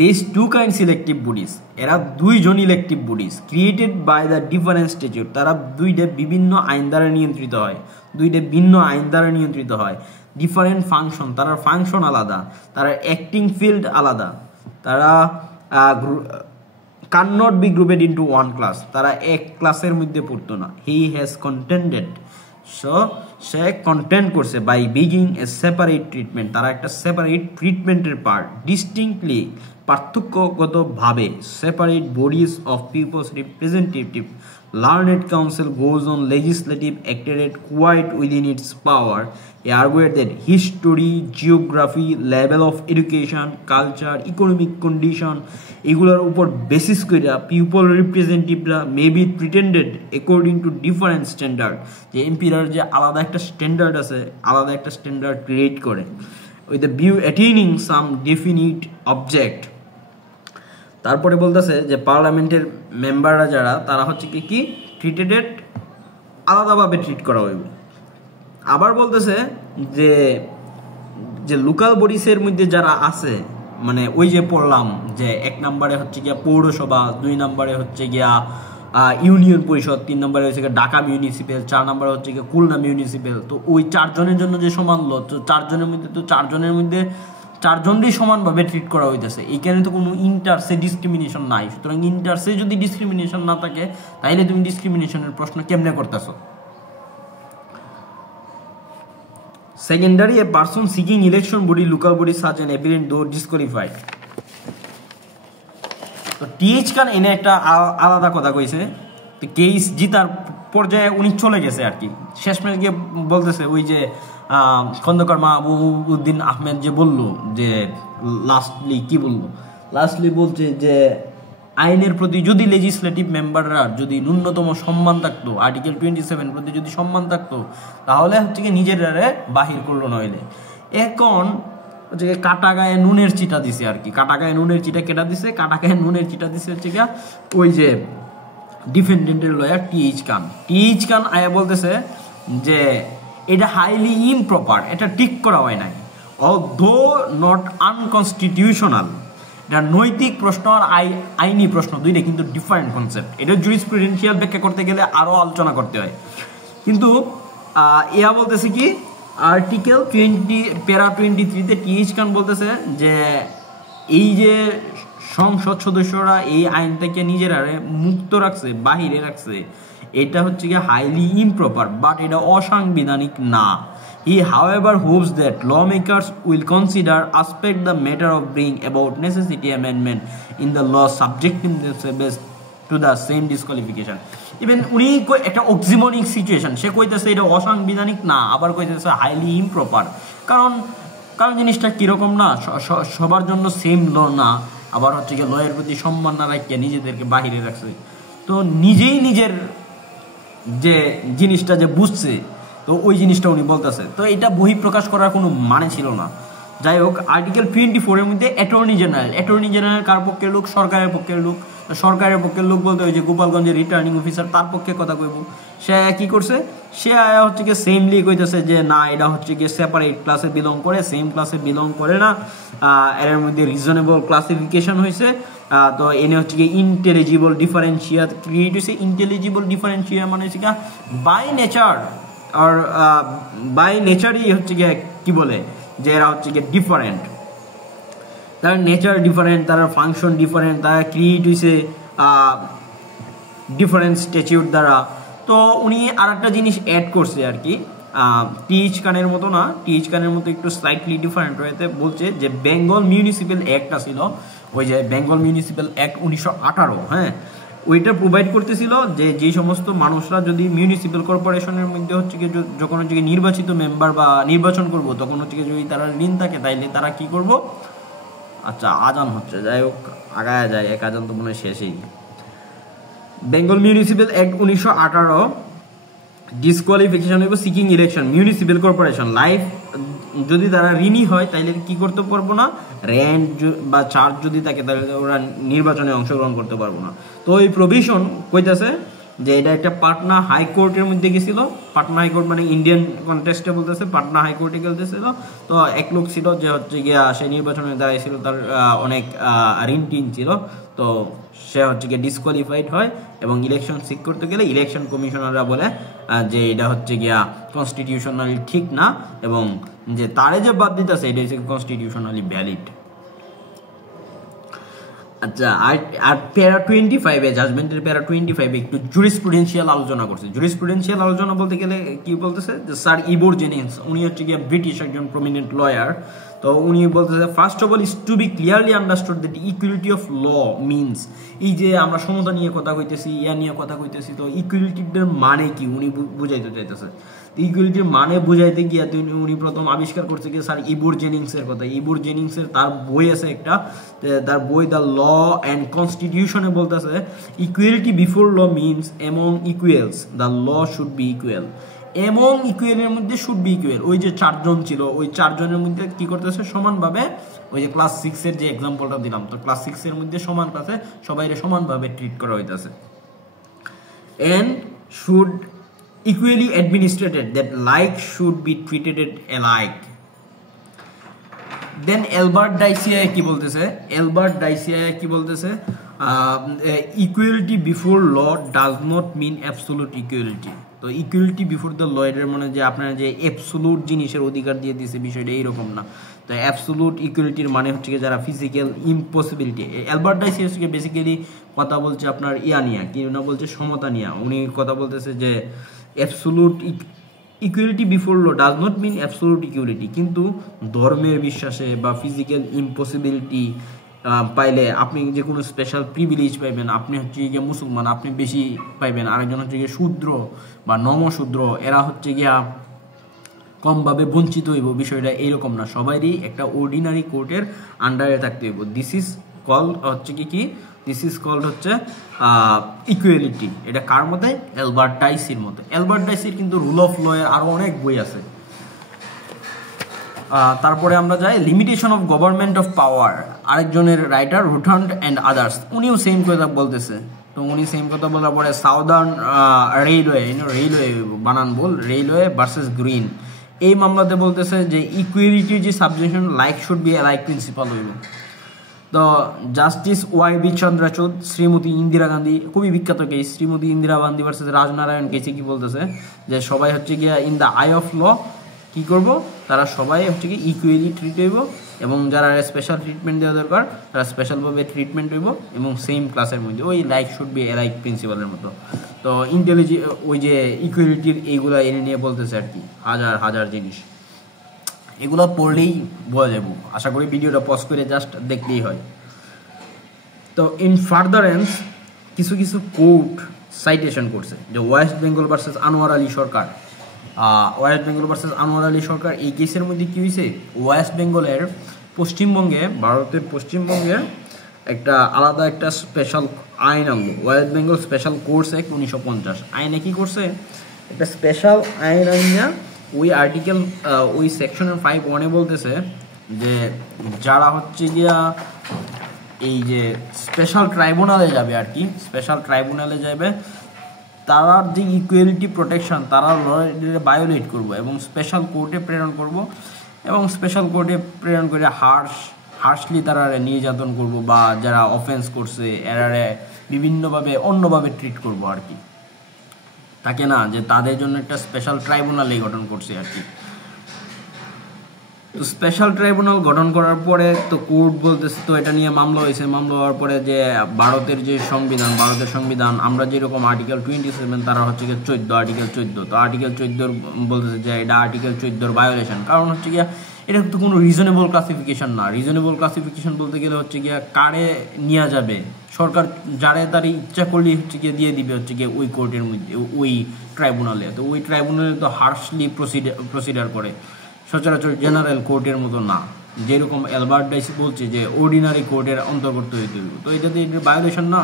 These two kinds elective bodies এরা দুইজন elective bodies created by the different statute তারা দুইটা বিভিন্ন আইন দ্বারা নিয়ন্ত্রিত হয় ডিফারেন্ট ফাংশন তার ফাংশন আলাদা তার অ্যাক্টিং ফিল্ড আলাদা তারা can not be grouped into one class তারা এক ক্লাসের মধ্যে পড়তো না হি হ্যাজ কন্টেন্ডেড সো সে কন্টেন্ট করছে by begging a separate treatment তারা একটা সেপারেট ট্রিটমেন্টের পার্ট ডিস্টিংক্টলি পার্থক্যগতভাবে separate bodies of people's representative learned counsel goes on legislative acted quite within its power a argued that history geography level of education culture economic condition এগুলোর উপর basis করে people রিপ্রেজেন্টেটিভরা may B pretended according to different standard যে এমপিরার যে আলাদা একটা standard আছে আলাদা একটা স্ট্যান্ডার্ড ক্রিয়েট করে with the view অ্যাটেইনিং some definite object তারপরে বলতেছে যে পার্লামেন্টের মেম্বাররা যারা তারা হচ্ছে কি ট্রিটেড আলাদাভাবে ট্রিট করা হইব আবার বলতেছে যে যে লোকাল বডিসের মধ্যে যারা আছে মানে ওই যে পড়লাম যে 1 নম্বরে হচ্ছে গিয়া পৌরসভা 2 নম্বরে হচ্ছে গিয়া ইউনিয়ন পরিষদ 3 নম্বরে হচ্ছে গিয়া ঢাকা মিউনিসিপ্যাল 4 নম্বরে হচ্ছে গিয়া খুলনা মিউনিসিপ্যাল তো ওই 4 জনের জন্য যে সমান ল তো 4 জনের মধ্যে 4 জনই সমানভাবে ট্রিট করা হইতেছে এইখানে তো কোনো ইন্টারসে ডিসক্রিমিনেশন নাই সুতরাং ইন্টারসে যদি ডিসক্রিমিনেশন না থাকে তাহলে তুমি ডিসক্রিমিনেশনের প্রশ্ন কেমনে করতেছো Secondary, a person seeking election body, local body such an apparent though disqualified. তো টিএইচ খান এনে একটা আলাদা কথা কইছে তো কেস জিতার পর্যায়ে উনি চলে গেছে আর কি শেষমেশ গিয়ে বলতেছে ওই যে খন্দকার মাহবুবউদ্দিন আহমেদ যে বলল যে লাস্টলি বলছে যে আইনের প্রতি যদি লেজিসলেটিভ মেম্বাররা যদি ন্যূনতম সম্মান থাকতো আর্টিকেল 27 প্রতি যদি সম্মান থাকতো তাহলে হচ্ছে কি নিজের বাহির করলো নইলে এখন হচ্ছে কাটা গায়ে নুনের চিটা দিছে আর কি কাটা গায়ে নুনের চিটা কেটা দিছে কাটা গায়ে নুনের চিটা দিছে হচ্ছে কি ওই যে ডিফেন্ডেন্টের লয়ার টিএইচ খান আয়া বলতেছে যে এটা হাইলি ইমপ্রপার এটা ঠিক করা হয় নাই অলদো নট আনকনস্টিটিউশনাল। এটা নৈতিক প্রশ্ন আর আইনি প্রশ্ন দুইটা কিন্তু ডিফারেন্ট কনসেপ্ট। এটা জুরিসপ্রুডেন্সিয়াল ব্যাখ্যা করতে গেলে আরও আলোচনা করতে হয়। কিন্তু ইয়া বলতেছে কি আর্টিকেল 20 প্যারা 23-তে টিএইচ খান বলতেছে যে এই যে সংসদ সদস্যরা এই আইন থেকে নিজেরা মুক্ত রাখছে, বাহিরে রাখছে, এটা হচ্ছে কি হাইলি ইমপ্রপার, বাট এটা অসাংবিধানিক না। He however hopes that lawmakers will consider aspect the matter of bring about necessity amendment in the law subjecting themselves to the same disqualification. Even উনি একটা অক্সিমোনিক সিচুয়েশন, সে কইতেছে এটা অসাংবিধানিক না, আবার কইতেছে হাইলি ইমপ্রপার। কারণ জিনিসটা কিরকম না, সবার জন্য সেম ল না, আবার হচ্ছে কি লয়ের প্রতি সম্মান না রাখিয়ে নিজেদেরকে বাহিরে রাখছে। তো নিজেই নিজের যে জিনিসটা যে বুঝছে, তো ওই জিনিসটা উনি বলতেছে, তো এটা বহিঃপ্রকাশ করার কোনো মানে ছিল না। যাই হোক, আর্টিকেল 24-এর মধ্যে অ্যাটর্নি জেনারেল কার পক্ষের লোক? সরকারের পক্ষের লোক। সরকারের পক্ষের লোক বলতে ওই যে গোপালগঞ্জের রিটার্নিং অফিসার, তার পক্ষে কথা কইব। সে কি করছে, সে হচ্ছে কি সেমলি কইতেছে যে না, এটা হচ্ছে কি সেপারেট ক্লাসে বিলং করে, সেম ক্লাসে বিলং করে না, এর মধ্যে রিজনেবল ক্লাসিফিকেশন হয়েছে। তো এনে হচ্ছে কি ইন্টেলিজিবল ডিফারেন্সিয়া ক্রিয়েট হয়েছে। ইন্টেলিজিবল ডিফারেন্সিয়া মানে হচ্ছে কি বাই নেচার আর বাই নেচারই হচ্ছে গিয়ে কি বলে যে এরা হচ্ছে গিয়ে ডিফারেন্ট, তার নেচার ডিফারেন্ট, তার ফাংশন ডিফারেন্ট, তারা ক্রিয়েট হয়েছে ডিফারেন্ট স্ট্যাটিউট দ্বারা। তো উনি আর একটা জিনিস অ্যাড করছে আর কি, টিএইচ খানের মতো না, টিএইচ খানের মতো একটু স্লাইটলি ডিফারেন্ট হয়েছে। বলছে যে বেঙ্গল মিউনিসিপ্যাল অ্যাক্ট ছিল, ওই যে বেঙ্গল মিউনিসিপ্যাল অ্যাক্ট 1918, হ্যাঁ, ওইটা প্রোভাইড করতেছিল যে যেই সমস্ত মানুষরা যদি মিউনিসিপ্যাল কর্পোরেশনের মধ্যে হচ্ছে কি যখন হচ্ছে কি নির্বাচিত মেম্বার বা নির্বাচন করব, তখন হচ্ছে কি যদি তারা ঋণ থাকে তাইলে তারা কি করব। আচ্ছা, আজান হচ্ছে, যাই হোক আগায় যায়, এক আজান তো মনে হয় শেষেই। বেঙ্গল মিউনিসিপ্যাল অ্যাক্ট 1918 ডিসকোয়ালিফিকেশন হইব seeking election municipal corporation life, যদি তারা ঋণী হয় তাইলে কি করতে পারবো না, রেন্ট বা চার্জ যদি থাকে তাহলে ওরা নির্বাচনে অংশগ্রহণ করতে পারবো না। তো এই প্রভিশন কইতাছে যে এটা একটা পাটনা হাইকোর্টের মধ্যে গেছিল। পাটনা হাইকোর্ট মানে ইন্ডিয়ান কনটেক্সটে বলতেছে, পাটনা হাইকোর্টে গেছিল। তো এক লোক ছিল যে হচ্ছে গিয়া সে নির্বাচনে দাঁড়িয়েছিল, তার অনেক ঋণ টিন ছিল, তো সে হচ্ছে গিয়ে ডিসকোয়ালিফাইড হয় এবং ইলেকশন সিক করতে গেলে ইলেকশন কমিশনাররা বলে যে এটা হচ্ছে গিয়া কনস্টিটিউশনালি ঠিক না, এবং যে তারে যে বাদ দিতেছে এটা হচ্ছে কনস্টিটিউশনালি ভ্যালিড। আচ্ছা, আর প্যারা 25-এ জাজমেন্টের প্যারা 25-এ একটু জুরিসপ্রুডেন্সিয়াল আলোচনা করছে। জুরিসপ্রুডেন্সিয়াল আলোচনা বলতে গেলে কি বলতেছে, যে স্যার ইবোর জেনিংস, উনি হচ্ছে গিয়ে ব্রিটিশ একজন প্রমিনেন্ট লয়ার। তো উনি বলতেছে first of all is to be clearly understood that equality of law means, এই যে আমরা সমতা নিয়ে কথা কইতেছি, ইয়া নিয়ে কথা কইতেছি, তো ইকুয়ালিটির মানে কি উনি বুঝাইতে চাইতেছে। ইকুয়ালিটির মানে বুঝাইতে গিয়ে উনি প্রথম আবিষ্কার করছে কি স্যার ইবোর জেনিংসের কথা। ইবোর জেনিংসের তার বই আছে একটা, তার বই দ্য ল অ্যান্ড কনস্টিটিউশনে বলতেছে equality before law means among equals the law should be equal. Among ইকুয়ালের মধ্যে শুড বি ইকুয়াল, ওই যে চারজন ছিল ওই চারজনের মধ্যে কি করতেছে সমানভাবে, ওই যে ক্লাস 6-এর যে এক্সাম্পলটা দিলাম, তো ক্লাস 6-এর মধ্যে সমান ক্লাসে সবাইরে সমানভাবে ট্রিট করা হইতেছে। And should equally administrated, that like should be treated alike. Then Albert Dacia কি বলতেছে, Albert Dacia কি বলতেছে, equality before law does not mean absolute equality. তো ইকুয়ালিটি বিফোর দ্য ল এর মানে যে আপনার যে অ্যাবসোলুট জিনিসের অধিকার দিয়ে দিয়েছে বিষয়টা এইরকম না। তো অ্যাবসোলুট ইকুয়ালিটির মানে হচ্ছে কি যারা ফিজিক্যাল ইম্পসিবিলিটি। অ্যালবার্ট ডাইসিয়াস বেসিক্যালি কথা বলছে আপনার ইয়া নিয়া, কি না বলছে সমতা নিয়া। উনি কথা বলতেছে যে absolute equality before law does not mean absolute equality, কিন্তু ধর্মের বিশ্বাসে বা ফিজিক্যাল ইম্পসিবিলিটি পাইলে আপনি যে কোনো স্পেশাল প্রিভিলেজ পাইবেন, আপনি হচ্ছে গিয়ে মুসলমান আপনি বেশি পাইবেন, আরেকজন হচ্ছে গিয়ে শূদ্র বা নমশূদ্র এরা হচ্ছে গিয়া কমভাবে বঞ্চিত হইব, বিষয়টা এইরকম না। সবাইরই একটা অর্ডিনারি কোর্টের আন্ডারে থাকতে হইব। দিস ইজ কল্ড হচ্ছে কি দিস ইজ কল্ড হচ্ছে ইকুয়ালিটি। এটা কার মতে? অ্যালবার্ট ডাইসির মতে। অ্যালবার্ট ডাইসির কিন্তু রুল অফ ল এর আরো অনেক বই আছে। তারপরে আমরা যাই limitation of government of power, আরেকজনের রাইটার রুটান্ড অ্যান্ড আদার্স, উনিও সেম কথা বলতেছে। তো উনি সেম কথা বলার পরে সাউদার্ন রেলওয়ে বানান বল রেলওয়ে ভার্সেস গ্রিন, এই মামলাতে বলতেছে যে ইকুয়ালিটি যে subjection like should be like principle হইল। তো জাস্টিস ওয়াই.বি. চন্দ্রচূড়, শ্রীমতী ইন্দিরা গান্ধী, খুবই বিখ্যাত কেস, শ্রীমতী ইন্দিরা গান্ধী ভার্সেস রাজনারায়ণ কেসে কি বলতেছে যে সবাই হচ্ছে গিয়া in the eye of law কি করব, তারা সবাই হচ্ছে কি ইকুয়ালি ট্রিট হইব এবং যারা স্পেশাল ট্রিটমেন্ট দেওয়া দরকার তারা স্পেশালভাবে ট্রিটমেন্ট হইব এবং সেম ক্লাসের মধ্যে ওই লাইক শুড বি লাইক প্রিন্সিপালের মতো। তো ওই যে ইকুয়ালিটির এইগুলা এনে নিয়ে বলতেছে আর কি হাজার হাজার জিনিস, এগুলো পড়লেই বোঝা যাবো। আশা করি ভিডিওটা পজ করে জাস্ট দেখলেই হয়। তো ইন ফার্দারেন্স কিছু কিছু কোর্ট সাইটেশন করছে যে ওয়েস্ট বেঙ্গল ভার্সেস আনোয়ার আলী সরকার। ওয়েস্ট বেঙ্গল ভার্সেস আনোয়ার আলী সরকার এই কেসের মধ্যে কী হয়েছে, ওয়েস্ট বেঙ্গলের পশ্চিমবঙ্গে, ভারতের পশ্চিমবঙ্গের একটা আলাদা একটা স্পেশাল আইন আনলো, West Bengal special courts act 1950। আইনে কী করছে, একটা স্পেশাল আইন আইনা ওই আর্টিকেল ওই সেকশনের 5(1) বলতেছে যে যারা হচ্ছে গিয়া এই যে স্পেশাল ট্রাইব্যুনালে যাবে আর কি, স্পেশাল ট্রাইব্যুনালে যাবে, তার যে ইকুয়ালিটি প্রোটেকশন তারা ভায়োলেট করবো এবং স্পেশাল কোর্টে প্রেরণ করব এবং স্পেশাল কোর্টে প্রেরণ করে হার্শলি তারা নির্যাতন করব বা যারা অফেন্স করছে এরারে বিভিন্নভাবে অন্যভাবে ট্রিট করব আর কি, থাকে না যে তাদের জন্য একটা স্পেশাল ট্রাইব্যুনাল গঠন করছে আর কি। তো স্পেশাল ট্রাইব্যুনাল গঠন করার পরে তো কোর্ট বলতেছে, তো এটা নিয়ে মামলা হয়েছে, মামলা হওয়ার পরে যে ভারতের যে সংবিধান, ভারতের সংবিধান আমরা যেরকম আর্টিকেল 27 তারা হচ্ছে গিয়ে 14 আর্টিকেল 14, তো আর্টিকেল 14 বলতেছে যে এটা আর্টিকেল 14 ভায়োলেশন। কারণ হচ্ছে গিয়া এটা তো কোনো রিজনেবল ক্লাসিফিকেশন না। রিজনেবল ক্লাসিফিকেশন বলতে গেলে হচ্ছে গিয়া কারে নেওয়া যাবে, সরকার যারে তার ইচ্ছা করলে হচ্ছে গিয়ে দিয়ে দিবে হচ্ছে গিয়ে ওই কোর্টের মধ্যে ওই ট্রাইব্যুনালে। তো ওই ট্রাইব্যুনালে তো হার্শলি প্রসিডার করে, সচরাচর জেনারেল কোর্টের মতো না, যেরকম অ্যালবার্ট ডাইসি বলছে যে অর্ডিনারি কোর্টের অন্তর্গত হইতে হইব। তো এটাতে এটা ভায়োলেশন না,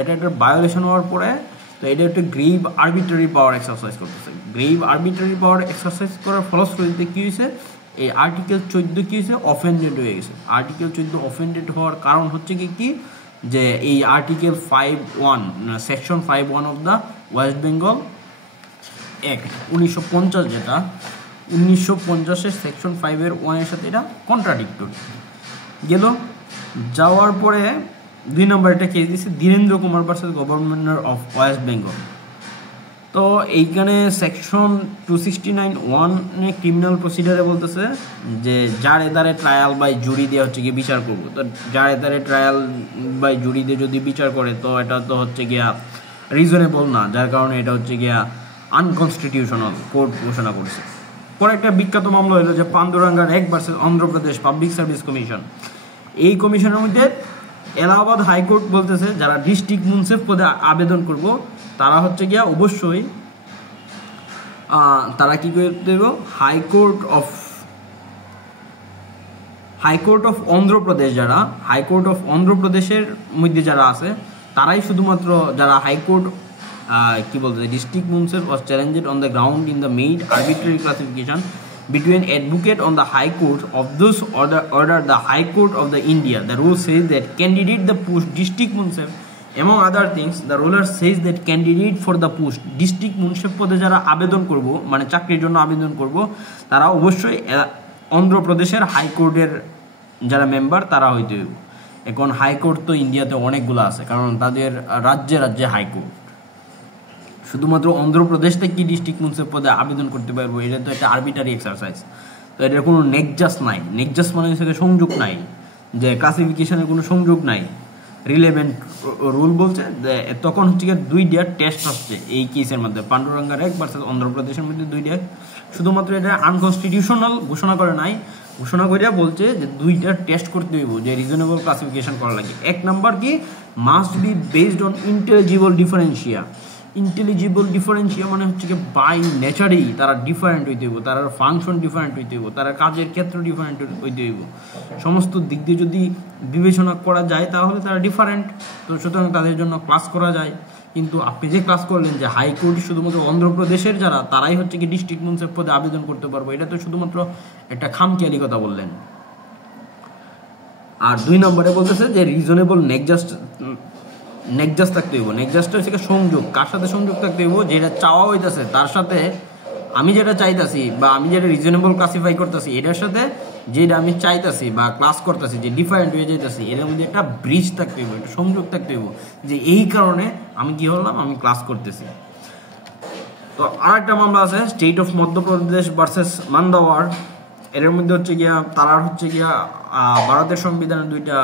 এটা একটা ভায়োলেশন হওয়ার পরে তো এটা একটা গ্রেভ আরবিট্রারি পাওয়ার এক্সারসাইজ করতেছে। গ্রেভ আরবিট্রারি পাওয়ার এক্সারসাইজ করার ফলশ্রুতিতে কী হয়েছে, এই আর্টিকেল 14 কী হয়েছে, অফেন্ডেড হয়ে গেছে। আর্টিকেল 14 অফেন্ডেড হওয়ার কারণ হচ্ছে কি যে এই article 5(1) section 5(1) of the West Bengal act 1950, যেটা 1950 সেকশন 5(1) সাথে এটা কন্ট্রাডিক্টরি গেল। যাওয়ার পরে 2 নম্বর একটা কেস দিচ্ছে Dhirendra Kumar versus governor of West Bengal. তো এইখানে সেকশন 269(1) ক্রিমিনাল প্রসিডারে বলতেছে যে যার এদারে ট্রায়াল বাই জুরি দিয়ে হচ্ছে গিয়ে বিচার করবো। তো যার এদারে ট্রায়াল বাই জুরি দিয়ে যদি বিচার করে তো এটা তো হচ্ছে গিয়া রিজনেবল না, যার কারণে এটা হচ্ছে গিয়া আনকনস্টিটিউশনাল কোর্ট ঘোষণা করছে। পরে একটা বিখ্যাত মামলা হলো যে পান্ডুরাঙ্গা রেক versus Andhra Pradesh public service commission. এই কমিশনের মধ্যে এলাহাবাদ হাইকোর্ট বলতেছে যারা ডিস্ট্রিক্ট মুন্সিফ পদে আবেদন করব তারা হচ্ছে গিয়া অবশ্যই তারা কি করতে দেব, হাইকোর্ট অফ অন্ধ্রপ্রদেশ, যারা হাইকোর্ট অফ অন্ধ্রপ্রদেশের মধ্যে যারা আছে তারাই শুধুমাত্র যারা হাইকোর্ট কি বলতে district munsif was challenged on the ground in the made arbitrary classification between advocate on the High Court of those order the High Court of the India. The rule says that candidate the post district munsif, among other things the ruler says that candidate for the post district munsif পদে যারা আবেদন করব মানে চাকরির জন্য আবেদন করব তারা অবশ্যই অন্ধ্রপ্রদেশের হাইকোর্টের যারা মেম্বার তারা হইতে হবে। এখন হাইকোর্ট তো ইন্ডিয়াতে অনেকগুলো আছে, কারণ তাদের রাজ্যে রাজ্যে হাইকোর্ট। শুধুমাত্র অন্ধ্রপ্রদেশ থেকে ডিস্ট্রিক্ট মুন্সিফ পদে আবেদন করতে পারবো, এটা তো একটা আরবিটারি এক্সারসাইজ। তো এটার কোনো নেকজাস নাই, নেকজাস মানে সাথে সংযোগ নাই, যে ক্লাসিফিকেশনের কোনো সংযোগ নাই। রিলেভেন্ট রুল বলছে তখন হচ্ছে গিয়ে 2টা টেস্ট হচ্ছে এই কেসের মধ্যে, পান্ডুরাঙ্গা রেক ভার্সেস অন্ধ্রপ্রদেশের মধ্যে 2টা। শুধুমাত্র এটা আনকনস্টিটিউশনাল ঘোষণা করে নাই, ঘোষণা করিয়া বলছে যে 2টা টেস্ট করতে হইব যে রিজনেবল ক্লাসিফিকেশন করা লাগে। 1 নাম্বার কি, must be based on intelligible differentia. Intelligible differentia মানে হচ্ছে কি বাই নেচারেই তারা ডিফারেন্ট হইতে হইব, তার ফাংশন ডিফারেন্ট হইতে হইব, তার কাজের ক্ষেত্র ডিফারেন্ট হইতে হইব। সমস্ত দিক দিয়ে যদি বিবেচনা করা যায় তাহলে তারা ডিফারেন্ট, তো সুতরাং তাদের জন্য ক্লাস করা যায়। কিন্তু আপনি যে ক্লাস করলেন যে হাইকোর্ট শুধুমাত্র অন্ধ্রপ্রদেশের যারা তারাই হচ্ছে কি ডিস্ট্রিক্ট মুন্সিফ পদে আবেদন করতে পারবো, এটা তো শুধুমাত্র একটা খামখেয়ালি কথা বললেন। আর 2 নম্বরে বলতেছে যে রিজনেবল নেকজাস থাকতে হইব। নেকজাসটা হচ্ছে সংযোগ, কার সাথে সংযোগ থাকতে হইব, যেটা চাওয়া হইতেছে তার সাথে আমি যেটা চাইতাছি বা আমি যেটা রিজনেবল ক্লাসিফাই করতেছি এটার সাথে যেটা আমি চাইতাছি বা ক্লাস করতেছি যে ডিফারেন্ট হয়ে যাইতেছি এর মধ্যে একটা ব্রিজ থাকতে হইব, একটা সংযোগ থাকতে হইব, যে এই কারণে আমি কি হলাম, আমি ক্লাস করতেছি। তো আর একটা মামলা আছে স্টেট অফ মধ্যপ্রদেশ ভার্সেস মান্দাওয়ার। এর মধ্যে হচ্ছে গিয়া তারা হচ্ছে গিয়া ভারতের সংবিধানের দুইটা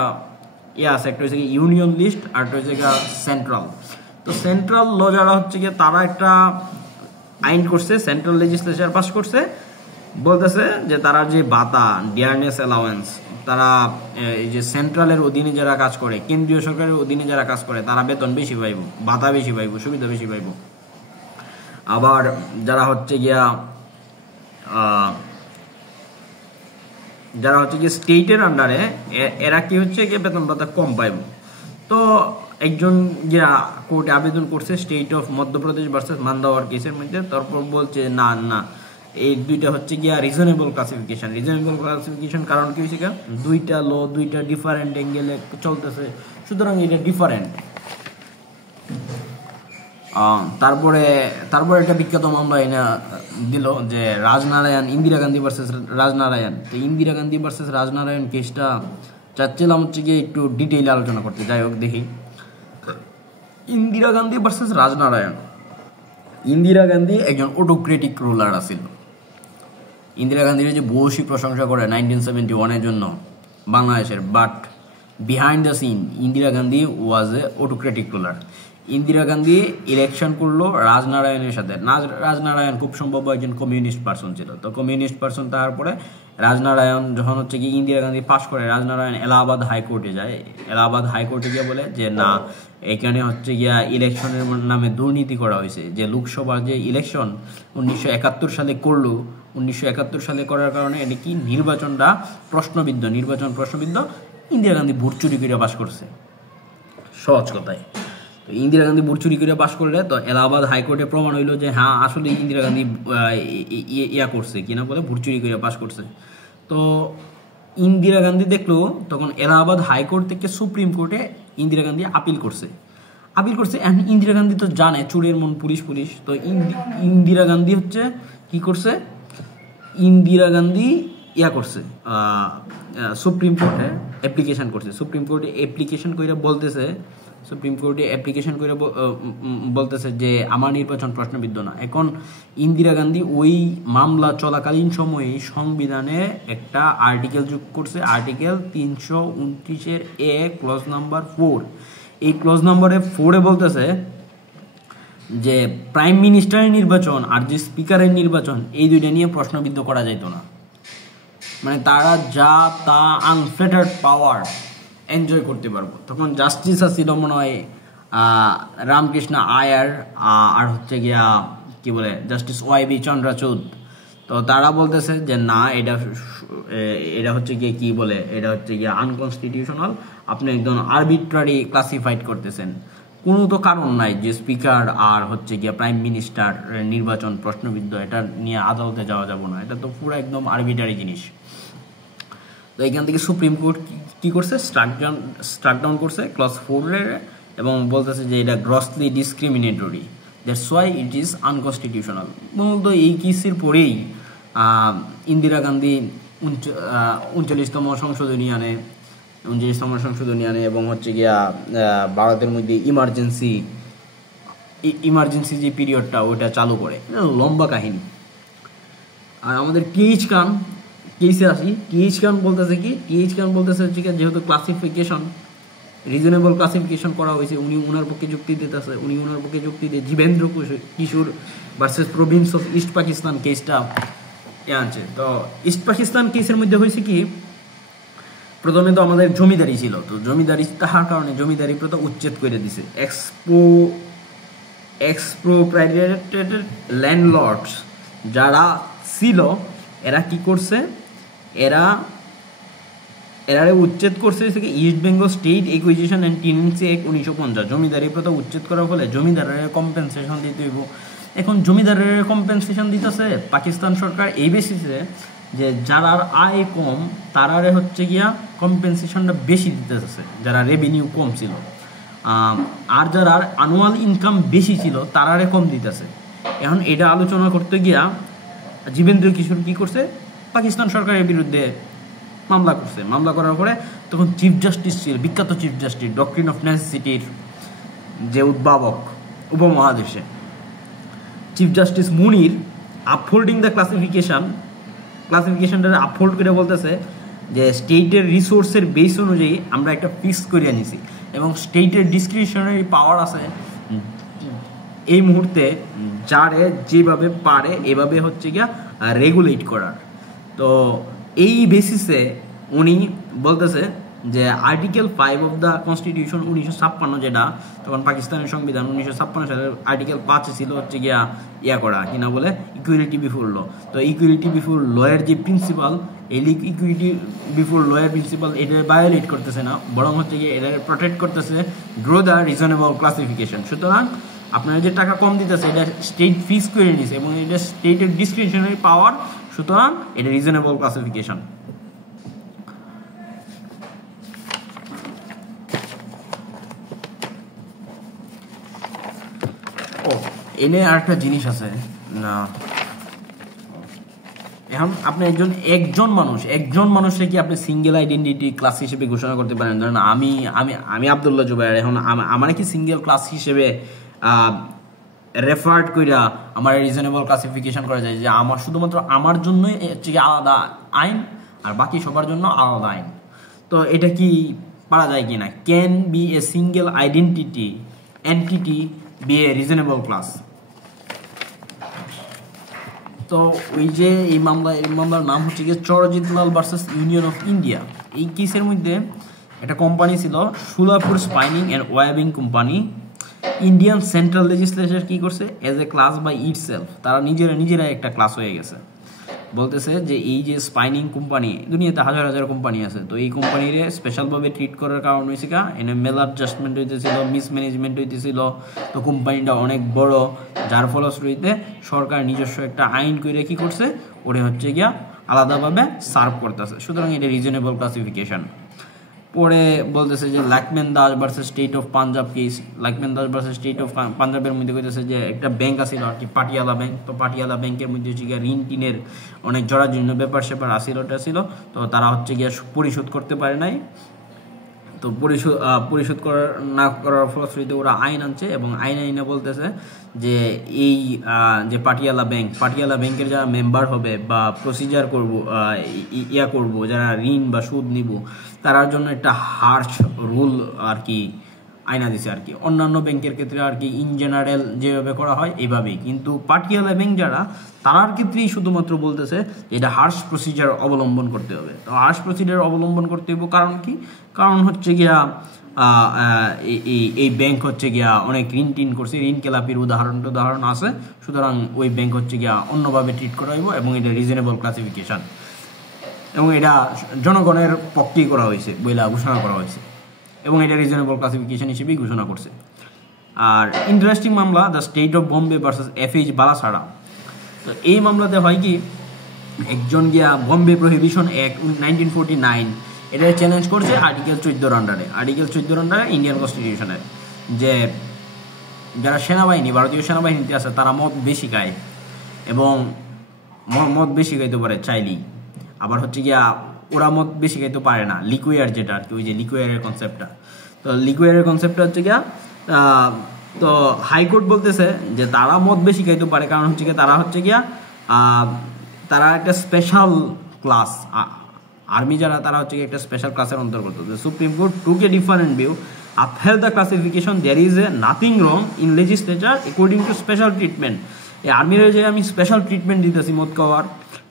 আছে, একটা হচ্ছে গিয়ে ইউনিয়ন লিস্ট আর একটা হচ্ছে গিয়া সেন্ট্রাল। তো সেন্ট্রাল ল যারা হচ্ছে গিয়ে তারা একটা আইন করছে, সেন্ট্রাল লেজিসলেচার পাস করছে, বলতেছে যে তারা যে ভাতা ডিয়ারনেস অ্যালাউয়েন্স, তারা এই যে সেন্ট্রালের অধীনে যারা কাজ করে, কেন্দ্রীয় সরকারের অধীনে যারা কাজ করে তারা বেতন বেশি পাইব, ভাতা বেশি পাইব, সুবিধা বেশি পাইব। আবার যারা হচ্ছে গিয়া স্টেটের আন্ডারে এরা কি হচ্ছে গিয়ে বেতন ভাতা কম পাইব। তো একজন যারা কোর্টে আবেদন করছে স্টেট অফ মধ্যপ্রদেশ ভার্সেস মান্দাওয়ার কেসের মধ্যে, তারপর বলছে না না এই দুইটা হচ্ছে গিয়া রিজনেবল ক্লাসিফিকেশন। রিজনেবল ক্লাসিফিকেশন কারণ কি হয়েছে, দুইটা ল দুইটা ডিফারেন্ট অ্যাঙ্গেলে চলতেছে, সুতরাং এটা ডিফারেন্ট। তারপরে একটা বিখ্যাত মামলা এনে দিল যে রাজনারায়ণ, ইন্দিরা গান্ধী ভার্সেস রাজনারায়ণ। তো ইন্দিরা গান্ধী ভার্সেস রাজনারায়ণ কেসটা চাচ্ছিলাম হচ্ছে গিয়ে একটু ডিটেইলে আলোচনা করতে। যাই হোক দেখি, ইন্দিরা গান্ধী ভার্সেস রাজনারায়ণ। ইন্দিরা গান্ধী একজন অটোক্রেটিক রুলার আছিল। ইন্দিরা গান্ধীর যে বসি প্রশংসা করে 1971 জন্য বাংলাদেশের, but behind the scene Indira Gandhi was a autocratic ruler. Indira Gandhi election করলো রাজনারায়ণের সাথে। রাজনারায়ণ খুব সম্ভব একজন কমিউনিস্ট পার্সন ছিল। তো কমিউনিস্ট পার্সন, তারপরে রাজনারায়ণ যখন হচ্ছে কি ইন্দিরা গান্ধী পাশ করে, রাজনারায়ণ এলাহাবাদ হাইকোর্টে যায়। এলাহাবাদ হাইকোর্টে গিয়ে বলে যে না, এখানে হচ্ছে গিয়া ইলেকশনের নামে দুর্নীতি করা হয়েছে। যে লোকসভার যে ইলেকশন 1971 সালে করলো, 1971 সালে করার কারণে এটা কি নির্বাচন প্রশ্নবিদ্ধ। ইন্দিরা গান্ধী ভোট চুরি করে পাশ করছে, সহজ কথায়। তো ইন্দিরা গান্ধী ভোট চুরি করে পাশ করলে তো এলাহাবাদ হাইকোর্টে প্রমাণ হইলো যে হ্যাঁ আসলে ইন্দিরা গান্ধী করছে কিনা বলে ভোট চুরি করে পাশ করছে। তো ইন্দিরা গান্ধী দেখলো, তখন এলাহাবাদ হাইকোর্ট থেকে সুপ্রিম কোর্টে ইন্দিরা গান্ধী আপিল করছে। ইন্দিরা গান্ধী তো জানে চুরের মন পুলিশ। তো ইন্দিরা গান্ধী হচ্ছে কি করছে, ইন্দিরা গান্ধী করছে সুপ্রিম কোর্টে অ্যাপ্লিকেশন করছে। সুপ্রিম কোর্টে অ্যাপ্লিকেশন করে বলতেছে যে আমার নির্বাচন প্রশ্নবিদ্ধ না। এখন ইন্দিরা গান্ধী ওই মামলা চলাকালীন সময়ে সংবিধানে একটা আর্টিকেল যোগ করছে, আর্টিকেল 329 ক্লজ নাম্বার 4। এই ক্লজ নাম্বারে 4 বলতেছে যে প্রাইম মিনিস্টারের নির্বাচন আর যে স্পিকারের নির্বাচন এই দুইটা নিয়ে প্রশ্নবিদ্ধ করা যাইত না। মানে তারা যা তা আনফেটার্ড পাওয়ার এনজয় করতে পারবো। তখন জাস্টিস আছিল মনে হয় রামকৃষ্ণ আয়ার আর হচ্ছে গিয়া কি বলে জাস্টিস ওয়াইবি চন্দ্রচূড়। তো তারা বলতেছে যে না, এটা হচ্ছে গিয়ে কি বলে, এটা হচ্ছে গিয়ে আনকনস্টিটিউশনাল। আপনি একদম আরবিট্রারি ক্লাসিফাইড করতেছেন। কোনো তো কারণ নাই যে স্পিকার আর হচ্ছে গিয়া প্রাইম মিনিস্টার নির্বাচন প্রশ্নবিদ্ধ, এটা নিয়ে আদালতে যাওয়া যাব না। এটা তো পুরো একদম আরবিট্রারি জিনিস। তো এখান থেকে সুপ্রিম কোর্ট কি করছে, স্ট্রাক ডাউন করছে ক্লজ 4 এবং বলতেছে যে এটা grossly discriminatory, that's why it is unconstitutional. মূলত এই কেসের পরেই ইন্দিরা গান্ধী 39তম সংশোধনী আনে এবং হচ্ছে গিয়া ভারতের মধ্যে ইমার্জেন্সি যে পিরিয়ডটা ওইটা চালু করে। লম্বা কাহিনী। আর আমাদের টিএইচ খান কেসে আসি। টিএইচ খান বলতেছে হচ্ছে কি যেহেতু রিজনেবল ক্লাসিফিকেশন করা হয়েছে, উনি ওনার পক্ষে যুক্তি দিতেছে। Jibendra Kishore versus province of east Pakistan কেসটা আনছে। তো ইস্ট পাকিস্তান কেসের মধ্যে হয়েছে কি, প্রথমে তো আমাদের জমিদারি ছিল। তো জমিদারি তাহার কারণে জমিদারি প্রথা উচ্ছেদ করে দিছে। এক্সপ্রোপ্রাইটেড ল্যান্ডলর্ডস যারা ছিল এরা কি করছে, এরা উচ্ছেদ করছে east Bengal state acquisition and tenancy act 1950। জমিদারি প্রথা উচ্ছেদ করার ফলে জমিদারের কম্পেনসেশন দিতে হইব। এখন জমিদারের কম্পেনসেশন দিতেছে পাকিস্তান সরকার এই বেসিসে যে যারা আয় কম তারারে হচ্ছে গিয়া কম্পেনসেশনটা বেশি দিতেছে, যারা রেভিনিউ কম ছিল। আর যারা আনুয়াল ইনকাম বেশি ছিল তারারে কম দিতেছে। এখন এটা আলোচনা করতে গিয়া জীবেন্দ্র কিশোর কি করছে, পাকিস্তান সরকারের বিরুদ্ধে মামলা করছে। মামলা করার পরে তখন চিফ জাস্টিস ছিল, বিখ্যাত চিফ জাস্টিস, ডক্ট্রিন অফ নেসেসিটির যে উদ্ভাবক উপমহাদেশে, chief justice Munir upholding the ক্লাসিফিকেশনটা আপহোল্ড করে বলতেছে যে স্টেটের রিসোর্সের বেস অনুযায়ী আমরা একটা ফিক্স করে নিছি এবং স্টেটের ডিসক্রিপশনারি পাওয়ার আছে এই মুহূর্তে যারে যেভাবে পারে এভাবে হচ্ছে গিয়া রেগুলেট করার। তো এই বেসিসে উনি বলতেছে যে আর্টিকেল 5 অফ দ্য কনস্টিটিউশন 1956, যেটা তখন পাকিস্তানের সংবিধান 1956 সালের আর্টিকেল 5 ছিল হচ্ছে গিয়া করা কিনা বলে ইকুয়ালিটি বিফোর ল। তো ইকুয়ালিটি বিফোর লয়ের যে প্রিন্সিপাল, এই ইকুইটি বিফোর লয়ের প্রিন্সিপাল এটা ভায়োলেট করতেছে না, বরং হচ্ছে গিয়ে এটা প্রোটেক্ট করতেছে ড্র দ্য রিজনেবল ক্লাসিফিকেশন। সুতরাং আপনারা যে টাকা কম দিতেছে এটা স্টেট ফিক্স করে নিছে এবং এটা স্টেটের ডিসক্রিপশনারি পাওয়ার, সুতরাং এটা রিজনেবল ক্লাসিফিকেশন। এনে আরেকটা জিনিস আছে না, এখন আপনি একজন মানুষকে কি আপনি সিঙ্গেল আইডেন্টিটি ক্লাস হিসেবে ঘোষণা করতে পারেন? ধরেন আমি আব্দুল্লাহ জুবায়ের, এখন আমার কি সিঙ্গেল ক্লাস হিসেবে রেফার্ড কইরা আমার রিজনেবল ক্লাসিফিকেশন করা যায় যে আমার শুধুমাত্র আমার জন্যই হচ্ছে আলাদা আইন আর বাকি সবার জন্য আলাদা আইন? তো এটা কি পারা যায় কিনা? Can be a single entity be a reasonable class? তো ওই যে এই মামলার নাম হচ্ছে গিয়ে Charanjit Lal versus union of India. এই কেসের মধ্যে একটা কোম্পানি ছিল সুলাপুর স্পাইনিং অ্যান্ড ওয়েবিং কোম্পানি। ইন্ডিয়ান সেন্ট্রাল লেজিসলেচার কি করছে, as a class by itself, তারা নিজেরাই একটা ক্লাস হয়ে গেছে। বলতেছে যে এই যে স্পাইনিং কোম্পানি, দুনিয়াতে হাজার হাজার কোম্পানি আছে, তো এই কোম্পানির স্পেশালভাবে ট্রিট করার কারণ হয়েছে কা এনে মেল অ্যাডজাস্টমেন্ট হইতেছিল, মিসম্যানেজমেন্ট হইতেছিল। তো কোম্পানিটা অনেক বড়, যার ফলশ্রুতিতে সরকার নিজস্ব একটা আইন করে কি করছে, ওরে হচ্ছে গিয়া আলাদাভাবে সার্ভ করতেছে। সুতরাং এটা রিজনেবল ক্লাসিফিকেশন। পরে বলতেছে যে Lachhman Das versus state of Punjab case. Lachhman Das versus state of পাঞ্জাবের মধ্যে কইতেছে যে একটা ব্যাংক আছিল আর কি, পাটিয়ালা ব্যাংক। তো পাটিয়ালা ব্যাংকের মধ্যে হচ্ছে গিয়ে ঋণ টিনের অনেক জরাজীর্ণ ব্যাপার ছিল। তো তারা হচ্ছে গিয়ে পরিশোধ করতে পারে নাই। তো পরিশোধ না করার ফলশ্রুতিতে ওরা আইন আনছে এবং আইনে বলতেছে যে এই যে পাটিয়ালা ব্যাংকের যারা মেম্বার হবে বা প্রসিজার করব যারা ঋণ বা সুদ নিব, তার জন্য একটা হার্শ রুল আর কি আইনা দিছে আর কি। অন্যান্য ব্যাংকের ক্ষেত্রে আর কি ইন জেনারেল যেভাবে করা হয় এইভাবেই, কিন্তু পাটিয়ালা ব্যাংক যারা, তার ক্ষেত্রেই শুধুমাত্র বলতেছে এটা হার্শ প্রসিজার অবলম্বন করতে হবে। তো হার্শ প্রসিজার অবলম্বন করতে হবে কারণ কি? কারণ হচ্ছে গিয়া এই ব্যাংক হচ্ছে গিয়া অনেক ঋণ করছে, ঋণ খেলাপির উদাহরণ আছে। সুতরাং ওই ব্যাংক হচ্ছে গিয়া অন্যভাবে ট্রিট করা হইব এবং এটা রিজনেবল ক্লাসিফিকেশন, এবং এটা জনগণের পক্ষেই করা হয়েছে বইলা ঘোষণা করা হয়েছে এবং এটা রিজনেবল ক্লাসিফিকেশন হিসেবেই ঘোষণা করছে। আর ইন্টারেস্টিং মামলা the state of Bombay versus FH বালাসাড়া। তো এই মামলাতে হয় কি, একজন গিয়া বম্বে প্রহিবিশন অ্যাক্ট 1949 এটা চ্যালেঞ্জ করছে আর্টিকেল 14 আন্ডারে ইন্ডিয়ান কনস্টিটিউশনের, যে যারা সেনাবাহিনী, ভারতীয় সেনাবাহিনীতে আছে তারা মদ বেশি খায় এবং মদ বেশি খাইতে পারে চাইলেই। আবার হচ্ছে গিয়া ওরা মদ বেশি খাইতে পারে না, লিকুইয়ার যেটা আর কি, ওই যে লিকুইয়ারের কনসেপ্টটা। তো লিকুইয়ারের কনসেপ্টটা হচ্ছে গিয়া, তো হাইকোর্ট বলতেছে যে তারা মদ বেশি খাইতে পারে কারণ হচ্ছে গিয়া তারা একটা স্পেশাল ক্লাস, আর্মি যারা তারা হচ্ছে একটা স্পেশাল ক্লাসের অন্তর্গত। Supreme court took a different view, upheld the classification, there is nothing wrong in legislature according to special treatment। এই আর্মির যে আমি স্পেশাল ট্রিটমেন্ট দিতেছি মদ খাওয়ার,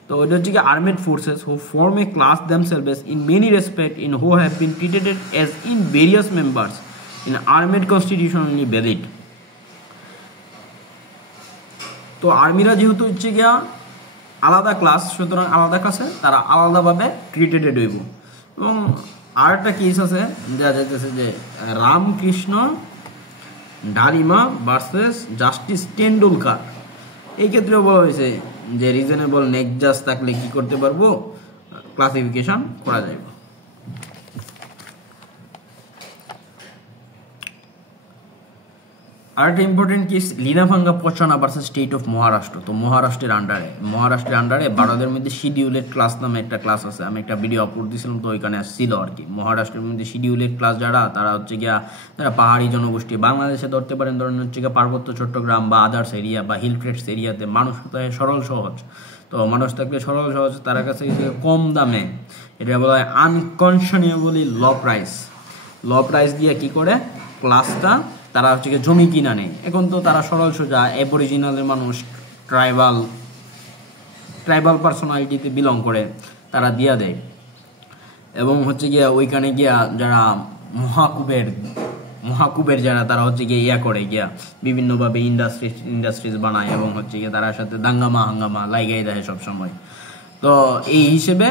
তো এটা হচ্ছে কি armed forces who form A class themselves in many respect in who have been treated as in various members in armed constitutionally valid। তো আর্মিরা যেহেতু হচ্ছে গিয়া আলাদা ক্লাস, সুতরাং আলাদা ক্লাসে তারা আলাদাভাবে ট্রিটেড হইব। এবং আর একটা কেস আছে দেখা যাইতেছে যে রামকৃষ্ণ ডালিমা ভার্সেস জাস্টিস টেন্ডুলকার। এই ক্ষেত্রেও বলা হয়েছে যে রিজনেবল নেকজাস থাকলে কি করতে পারবো, ক্লাসিফিকেশন করা যাবে। আর একটা ইম্পর্টেন্ট কেস লিনাভাঙ্গা পচানা ভার্সেস স্টেট অফ মহারাষ্ট্র। তো মহারাষ্ট্রের আন্ডারে ভারতের মধ্যে শিডিউলেড ক্লাস নামে একটা ক্লাস আছে, আমি একটা ভিডিও আপলোড দিয়েছিলাম, তো ওইখানে আসছিল আর কি। মহারাষ্ট্রের মধ্যে শিডিউলেড ক্লাস যারা, তারা হচ্ছে গিয়া যারা পাহাড়ি জনগোষ্ঠী, বাংলাদেশে ধরতে পারেন ধরেন হচ্ছে গিয়া পার্বত্য চট্টগ্রাম বা আদার্স এরিয়া বা হিল ক্রেটস এরিয়াতে মানুষ সরল সহজ, তো মানুষ থাকলে সরল সহজ, তার কাছে কম দামে এটা বলা হয় আনকনশনেবলি ল প্রাইস দিয়ে কি করে ক্লাসটা তারা হচ্ছে জমি কিনা নেই। এখন তো তারা সরল সোজা অ্যাবরিজিনালের মানুষ, ট্রাইবাল পার্সোনালিটিতে বিলং করে, তারা দিয়া দেয়। এবং হচ্ছে গিয়া ওইখানে গিয়া যারা মহাকুবের যারা, তারা হচ্ছে গিয়ে ইয়া করে গিয়া বিভিন্নভাবে ইন্ডাস্ট্রিজ বানায় এবং হচ্ছে গিয়ে তার সাথে দাঙ্গামা হাঙ্গামা লাগাই দেয় সবসময়। তো এই হিসেবে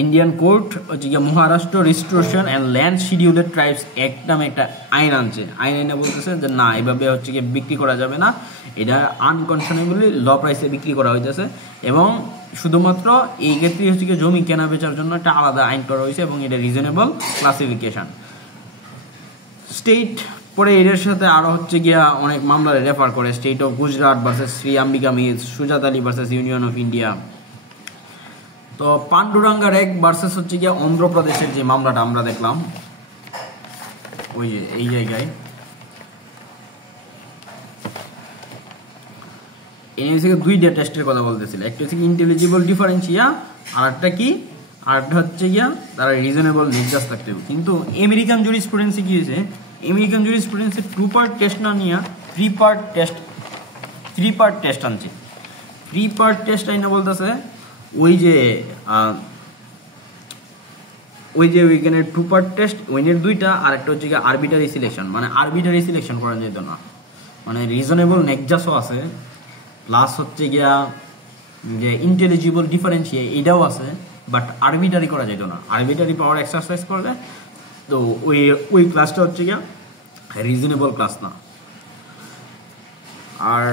ইন্ডিয়ান কোর্ট হচ্ছে গিয়ে Maharashtra restoration and land scheduled tribes act নামে একটা আইন আনছে। আইন এনে বলতেছে যে না, এভাবে হচ্ছে গিয়ে বিক্রি করা যাবে না, এটা আনকনশনেবলি ল প্রাইসে বিক্রি করা হইতেছে। এবং শুধুমাত্র এই ক্ষেত্রে হচ্ছে গিয়ে জমি কেনা বেচার জন্য একটা আলাদা আইন করা হয়েছে এবং এটা রিজনেবল ক্লাসিফিকেশন। স্টেট পরে এদের সাথে আরো হচ্ছে গিয়া অনেক মামলা রেফার করে, state of Gujarat versus Shri Ambika mills, Sujat Ali versus union of India. তো পান্ডুরাঙ্গা রেক ভার্সেস হচ্ছে গিয়া অন্ধ্রপ্রদেশের যে মামলাটা আমরা দেখলাম, ওই যে এই জায়গায় দুইটা টেস্টের কথা বলতেছিল, একটা হচ্ছে ইন্টেলিজিবল ডিফারেন্সিয়া, আর একটা কি, আর একটা হচ্ছে গিয়া তারা রিজনেবল নির্যাস থাকতে হবে। কিন্তু আমেরিকান জুরিসপ্রুডেন্সে কি হয়েছে, আমেরিকান জুরিসপ্রুডেন্সে 2 পার্ট টেস্ট না নিয়ে 3 পার্ট টেস্ট আনছে। 3 পার্ট টেস্ট আইনা বলতেছে ওইখানে 2 পার্ট টেস্ট ওইনের 2টা, আর একটা হচ্ছে গিয়ে আরবিটারি সিলেকশন, মানে আরবিটারি সিলেকশন করা যেত না, মানে রিজনেবল নেকজাসও আছে, প্লাস হচ্ছে গিয়া যে ইন্টেলিজিবল ডিফারেন্সিয়া এটাও আছে, বাট আরবিটারি করা যেত না। আরবিটারি পাওয়ার এক্সারসাইজ করলে তো ওই ক্লাসটা হচ্ছে গিয়া রিজনেবল ক্লাস না। আর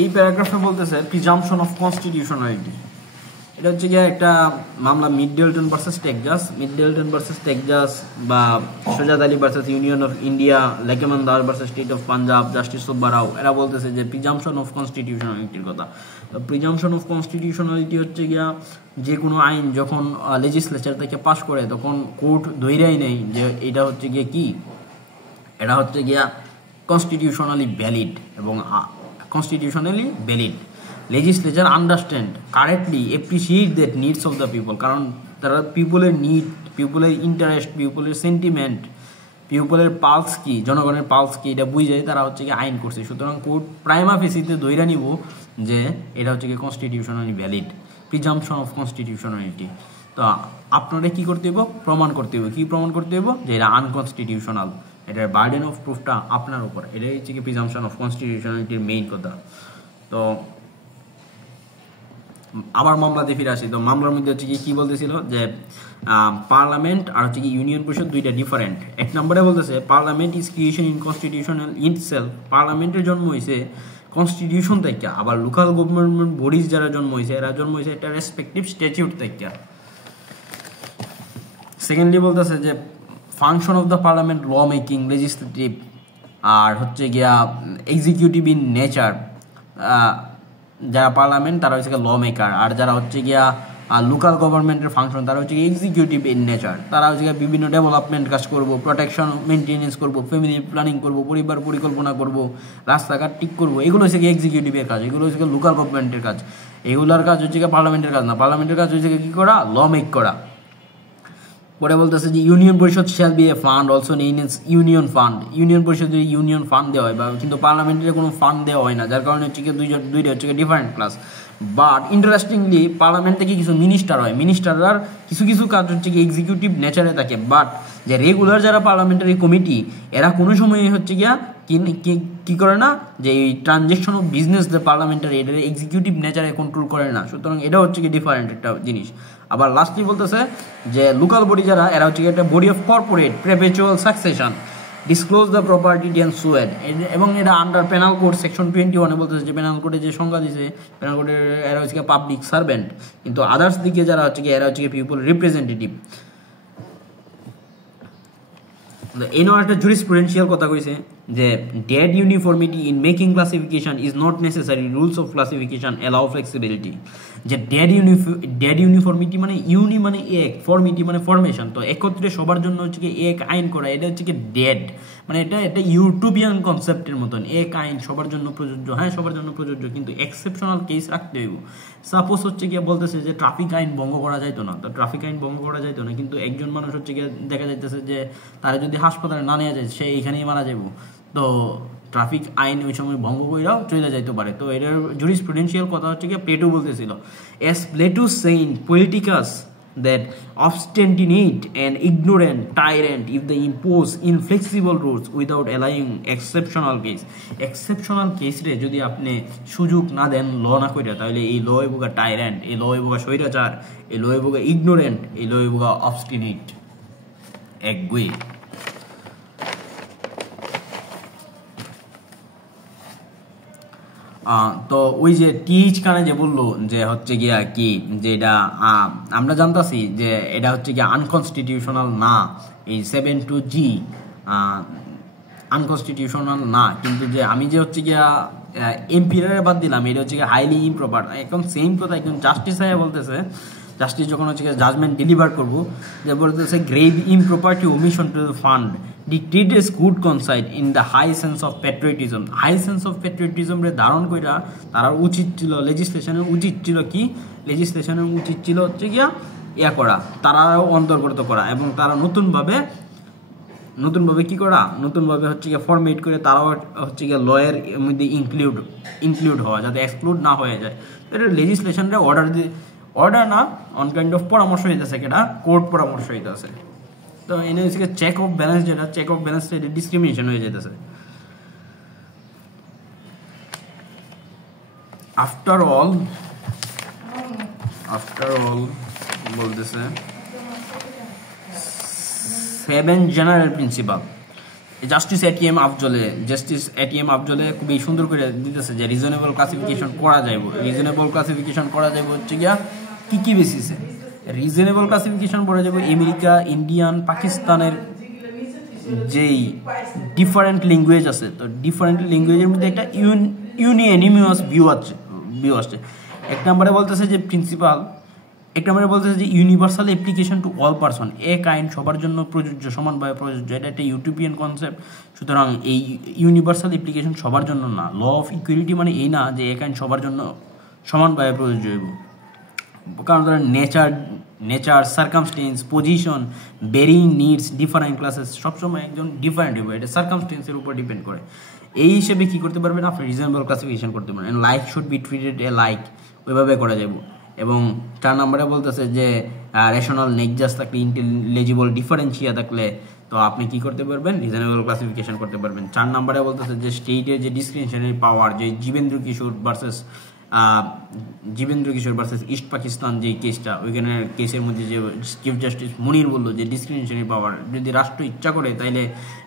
এই প্যারাগ্রাফে বলতেছে প্রিজাম্পশন অফ কনস্টিটিউশনালিটি, এটা হচ্ছে গিয়ে একটা মামলা মিডলটন ভার্সেস টেক্সাস বা Sujat Ali versus union of India, Lachhman Das versus state of Punjab, justice Subba Rao. এরা বলতেছে যে প্রিজাম্পশন অফ কনস্টিটিউশনালিটির কথা। প্রিজাম্পশন অফ কনস্টিটিউশনালিটি হচ্ছে গিয়া যে কোনো আইন যখন লেজিসলেচার থেকে পাশ করে তখন কোর্ট ধৈর্যই নেই যে এটা হচ্ছে গিয়ে কি, এটা হচ্ছে গিয়া কনস্টিটিউশনালি ভ্যালিড এবং constitutionally valid. legislature understand correctly appreciate that needs of the people, কারণ তারা পিপলের নিড, পিপলের ইন্টারেস্ট, পিপলের সেন্টিমেন্ট, পিপলের পালস কি, জনগণের পালস কি এটা বুঝে তারা হচ্ছে কি আইন করছে। সুতরাং কোর্ট প্রাইমা ফেসিতে ধৈর্য নিব যে এটা হচ্ছে কি constitutionally valid, presumption of constitutionality. তো আপনারা কি করতে হবে, প্রমাণ করতে হবে। কি প্রমাণ করতে হবে যে এটা আনকনস্টিটিউশনাল, এটার বার্ডেন অফ প্রুফটা আপনার উপর। এটাই হচ্ছে কি প্রিজাম্পশন অফ কনস্টিটিউশনালিটির মেইন কথা। তো আবার মামলাতে ফিরে আসি। তো মামলার মধ্যে হচ্ছে কি বলতেছিল যে পার্লামেন্ট আর হচ্ছে কি ইউনিয়ন পরিষদ দুইটা ডিফারেন্ট। 1 নম্বরে বলতেছে parliament is creation in constitutional itself, পার্লামেন্টের জন্ম হয়েছে কনস্টিটিউশন থেকে, আবার লোকাল গভর্নমেন্ট বডিজ যারা জন্ম হয়েছে এরা জন্ম হয়েছে একটা রেসপেক্টিভ স্ট্যাটিউট থেকে। সেকেন্ডলি বলতেছে যে function of the parliament law making, legislative, আর হচ্ছে গিয়া এক্সিকিউটিভ ইন নেচার। যারা পার্লামেন্ট তারা হচ্ছে ল মেকার, আর যারা হচ্ছে গিয়া লোকাল গভর্নমেন্টের ফাংশন তারা হচ্ছে এক্সিকিউটিভ ইন নেচার। তারা হচ্ছে বিভিন্ন ডেভেলপমেন্ট কাজ করবো, প্রোটেকশন মেনটেনেন্স করবো, ফ্যামিলি প্ল্যানিং করবো, পরিবার পরিকল্পনা করবো, রাস্তাঘাট ঠিক করবো, এগুলো হচ্ছে এক্সিকিউটিভের কাজ, এগুলো হচ্ছে লোকাল গভর্নমেন্টের কাজ। এগুলোর কাজ হচ্ছে পার্লামেন্টের কাজ না, পার্লামেন্টের কাজ হচ্ছে কি করা, ল মেক করা। পরে বলতেছে যে union parishad shall be a fund also named as union fund, union পরিষদে ইউনিয়ন ফান্ড দেওয়া হয়, বা কিন্তু পার্লামেন্টের কোনো ফান্ড দেওয়া হয় না, যার কারণে হচ্ছে দুইটা হচ্ছে different class. But interestingly parliament থেকে কিছু মিনিস্টার হয়, মিনিস্টাররা কিছু কাজ হচ্ছে কি এক্সিকিউটিভ নেচারে থাকে, বাট যে রেগুলার যারা পার্লামেন্টারি কমিটি এরা কোনো সময় হচ্ছে গিয়া কি করে না, যে এই ট্রানজেকশন অফ বিজনেস যে পার্লামেন্টারি এটা এক্সিকিউটিভ নেচারে কন্ট্রোল করে না। সুতরাং এটা হচ্ছে কি ডিফারেন্ট একটা জিনিস। আবার লাস্টলি বলতেছে যে লোকাল বডি যারা এরা হচ্ছে একটা body of corporate perpetual succession, disclose the property and sued, এবং এটা আন্ডার পেনাল কোড সেকশন 21 বলতেছে যে পেনাল কোডে যে সংজ্ঞা দিয়েছে, পেনাল কোডের এরা হচ্ছে পাবলিক সার্ভেন্ট, কিন্তু আদার্স দিকে যারা হচ্ছে এরা হচ্ছে পিপল রিপ্রেজেন্টেটিভ। এনো একটা জুরিসপ্রুডেন্সিয়াল কথা কইছে যে dead uniformity in making classification is not necessary, rules of classification allow flexibility. যে ডেড ইউনিফর্মিটি মানে ইউনি মানে এক, ফর্মিটি মানে ফরমেশন, তো একত্রে সবার জন্য হচ্ছে কি এক আইন করা, এটা হচ্ছে কি ডেড, মানে এটা একটা ইউটোপিয়ান কনসেপ্টের মতন। এক আইন সবার জন্য প্রযোজ্য, হ্যাঁ সবার জন্য প্রযোজ্য, কিন্তু এক্সেপশনাল কেস রাখতে হইব। সাপোজ হচ্ছে গিয়ে বলতেছে যে ট্রাফিক আইন ভঙ্গ করা যাইতো না, তো ট্রাফিক আইন ভঙ্গ করা যাইতো না, কিন্তু একজন মানুষ হচ্ছে গিয়ে দেখা যাইতেছে যে তারা যদি হাসপাতালে না নিয়ে যায় সে এইখানেই মারা যাইব, তো ট্রাফিক আইন ওই সময় ভঙ্গ কইরাও চলে যাইতে পারে। তো এটার জুরিসপ্রুডেন্সিয়াল কথা হচ্ছে গিয়ে প্লেটো বলতেছিল, as Plato saying Politicus that obstinate and ignorant tyrant if they impose inflexible rules without allowing exceptional case। exceptional case রে যদি আপনি সুযোগ না দেন ল না কইরা, তাহলে এই ল এবোগা টাইরেন্ট, এই ল এবোগা স্বৈরাচার, এই ল এবোগা ইগনোরেন্ট, এই ল এবোগা অবস্টিনেট একগুই। তো ওই যে টিএইচ কানে যে বললো যে হচ্ছে গিয়া কি যে এটা আমরা জানতাছি যে এটা হচ্ছে গিয়া আনকনস্টিটিউশনাল না, এই 7(2)G আনকনস্টিটিউশনাল না, কিন্তু যে আমি যে হচ্ছে গিয়া এম্পিয়ারে বাদ দিলাম, এটা হচ্ছে গিয়া হাইলি ইমপ্রপার। এখন সেম কথা একদম জাস্টিস সাহেব বলতেছে, জাস্টিস যখন হচ্ছে জাজমেন্ট ডেলিভার করবো, যে বলতেছে grave impropriety omission to the fund dictates good consider in the high sense of patriotism. High sense of patriotism রে ধারণ কইরা তারা উচিত ছিল, লেজিসলেশনের উচিত ছিল কি, লেজিসলেশনের উচিত ছিল হচ্ছে গিয়া ইয়া করা, তারাও অন্তর্গত করা, এবং তারা নতুনভাবে কি করা, নতুনভাবে হচ্ছে গিয়ে ফরমেট করে তারাও হচ্ছে গিয়ে লয়ের মধ্যে ইনক্লুড হওয়া, যাতে এক্সক্লুড না হয়ে যায়। এটা লেজিসলেশনরে অর্ডার না অন কাইন্ড অফ পরামর্শ হইতেছে, এটা কোর্ট পরামর্শ হইতেছে। তো এনে হচ্ছে চেক অফ ব্যালেন্স, যেটা চেক অফ ব্যালেন্স এটা ডিসক্রিমিনেশন হয়ে যেতেছে। আফটার অল বলতেছে 7 জেনারেল প্রিন্সিপাল। জাস্টিস এটিএম আফজলে খুবই সুন্দর করে দিতেছে যে রিজনেবল ক্লাসিফিকেশন করা যাইব। রিজনেবল ক্লাসিফিকেশন করা যাইব হচ্ছে গিয়া কি বেসিসে রিজনেবল ক্লাসিফিকেশন করা যাবে, আমেরিকা, ইন্ডিয়ান, পাকিস্তানের যেই ডিফারেন্ট ল্যাঙ্গুয়েজ আছে, তো ডিফারেন্ট ল্যাঙ্গুয়েজের মধ্যে একটা ইউনিয়নিমিয়াস ভিউ আসছে। এক নম্বরে বলতেছে যে প্রিন্সিপাল, এক নম্বরে বলতেছে যে universal application to all person, এক আইন সবার জন্য প্রযোজ্য, সমানভাবে প্রযোজ্য, এটা একটা ইউটোপিয়ান কনসেপ্ট। সুতরাং এই ইউনিভার্সাল অ্যাপ্লিকেশন সবার জন্য না। ল অফ ইকুয়ালিটি মানে এই না যে এক আইন সবার জন্য সমানভাবে প্রযোজ্য হইব, কারণ তারা nature circumstance, position, ভেরিং needs, different classes, সবসময় একজন ডিফারেন্ট হবে, এটা সার্কামস্টেন্সের উপর ডিপেন্ড করে। এই হিসেবে কি করতে পারবেন আপনি, রিজনেবল ক্লাসিফিকেশন করতে পারেন। Like should be treated A like, ওইভাবে করা যাব। এবং 4 নম্বরে বলতেছে যে রেশনাল নেকজাস থাকলে, ইন্টেলিজিবল ডিফারেন্সিয়া থাকলে, তো আপনি কি করতে পারবেন, রিজনেবল ক্লাসিফিকেশন করতে পারবেন। 4 নম্বরে বলতেছে যে স্টেটের যে ডিসক্রিমিনেশনারি পাওয়ার, যে জীবেন্দ্র কিশোর ভার্সেস ইস্ট পাকিস্তান যে কেসটা, ওইখানে কেসের মধ্যে যে চিফ জাস্টিস মুনির বললো যে ডিসক্রিমিনেশনারি পাওয়ার যদি রাষ্ট্র ইচ্ছা করে তাইলে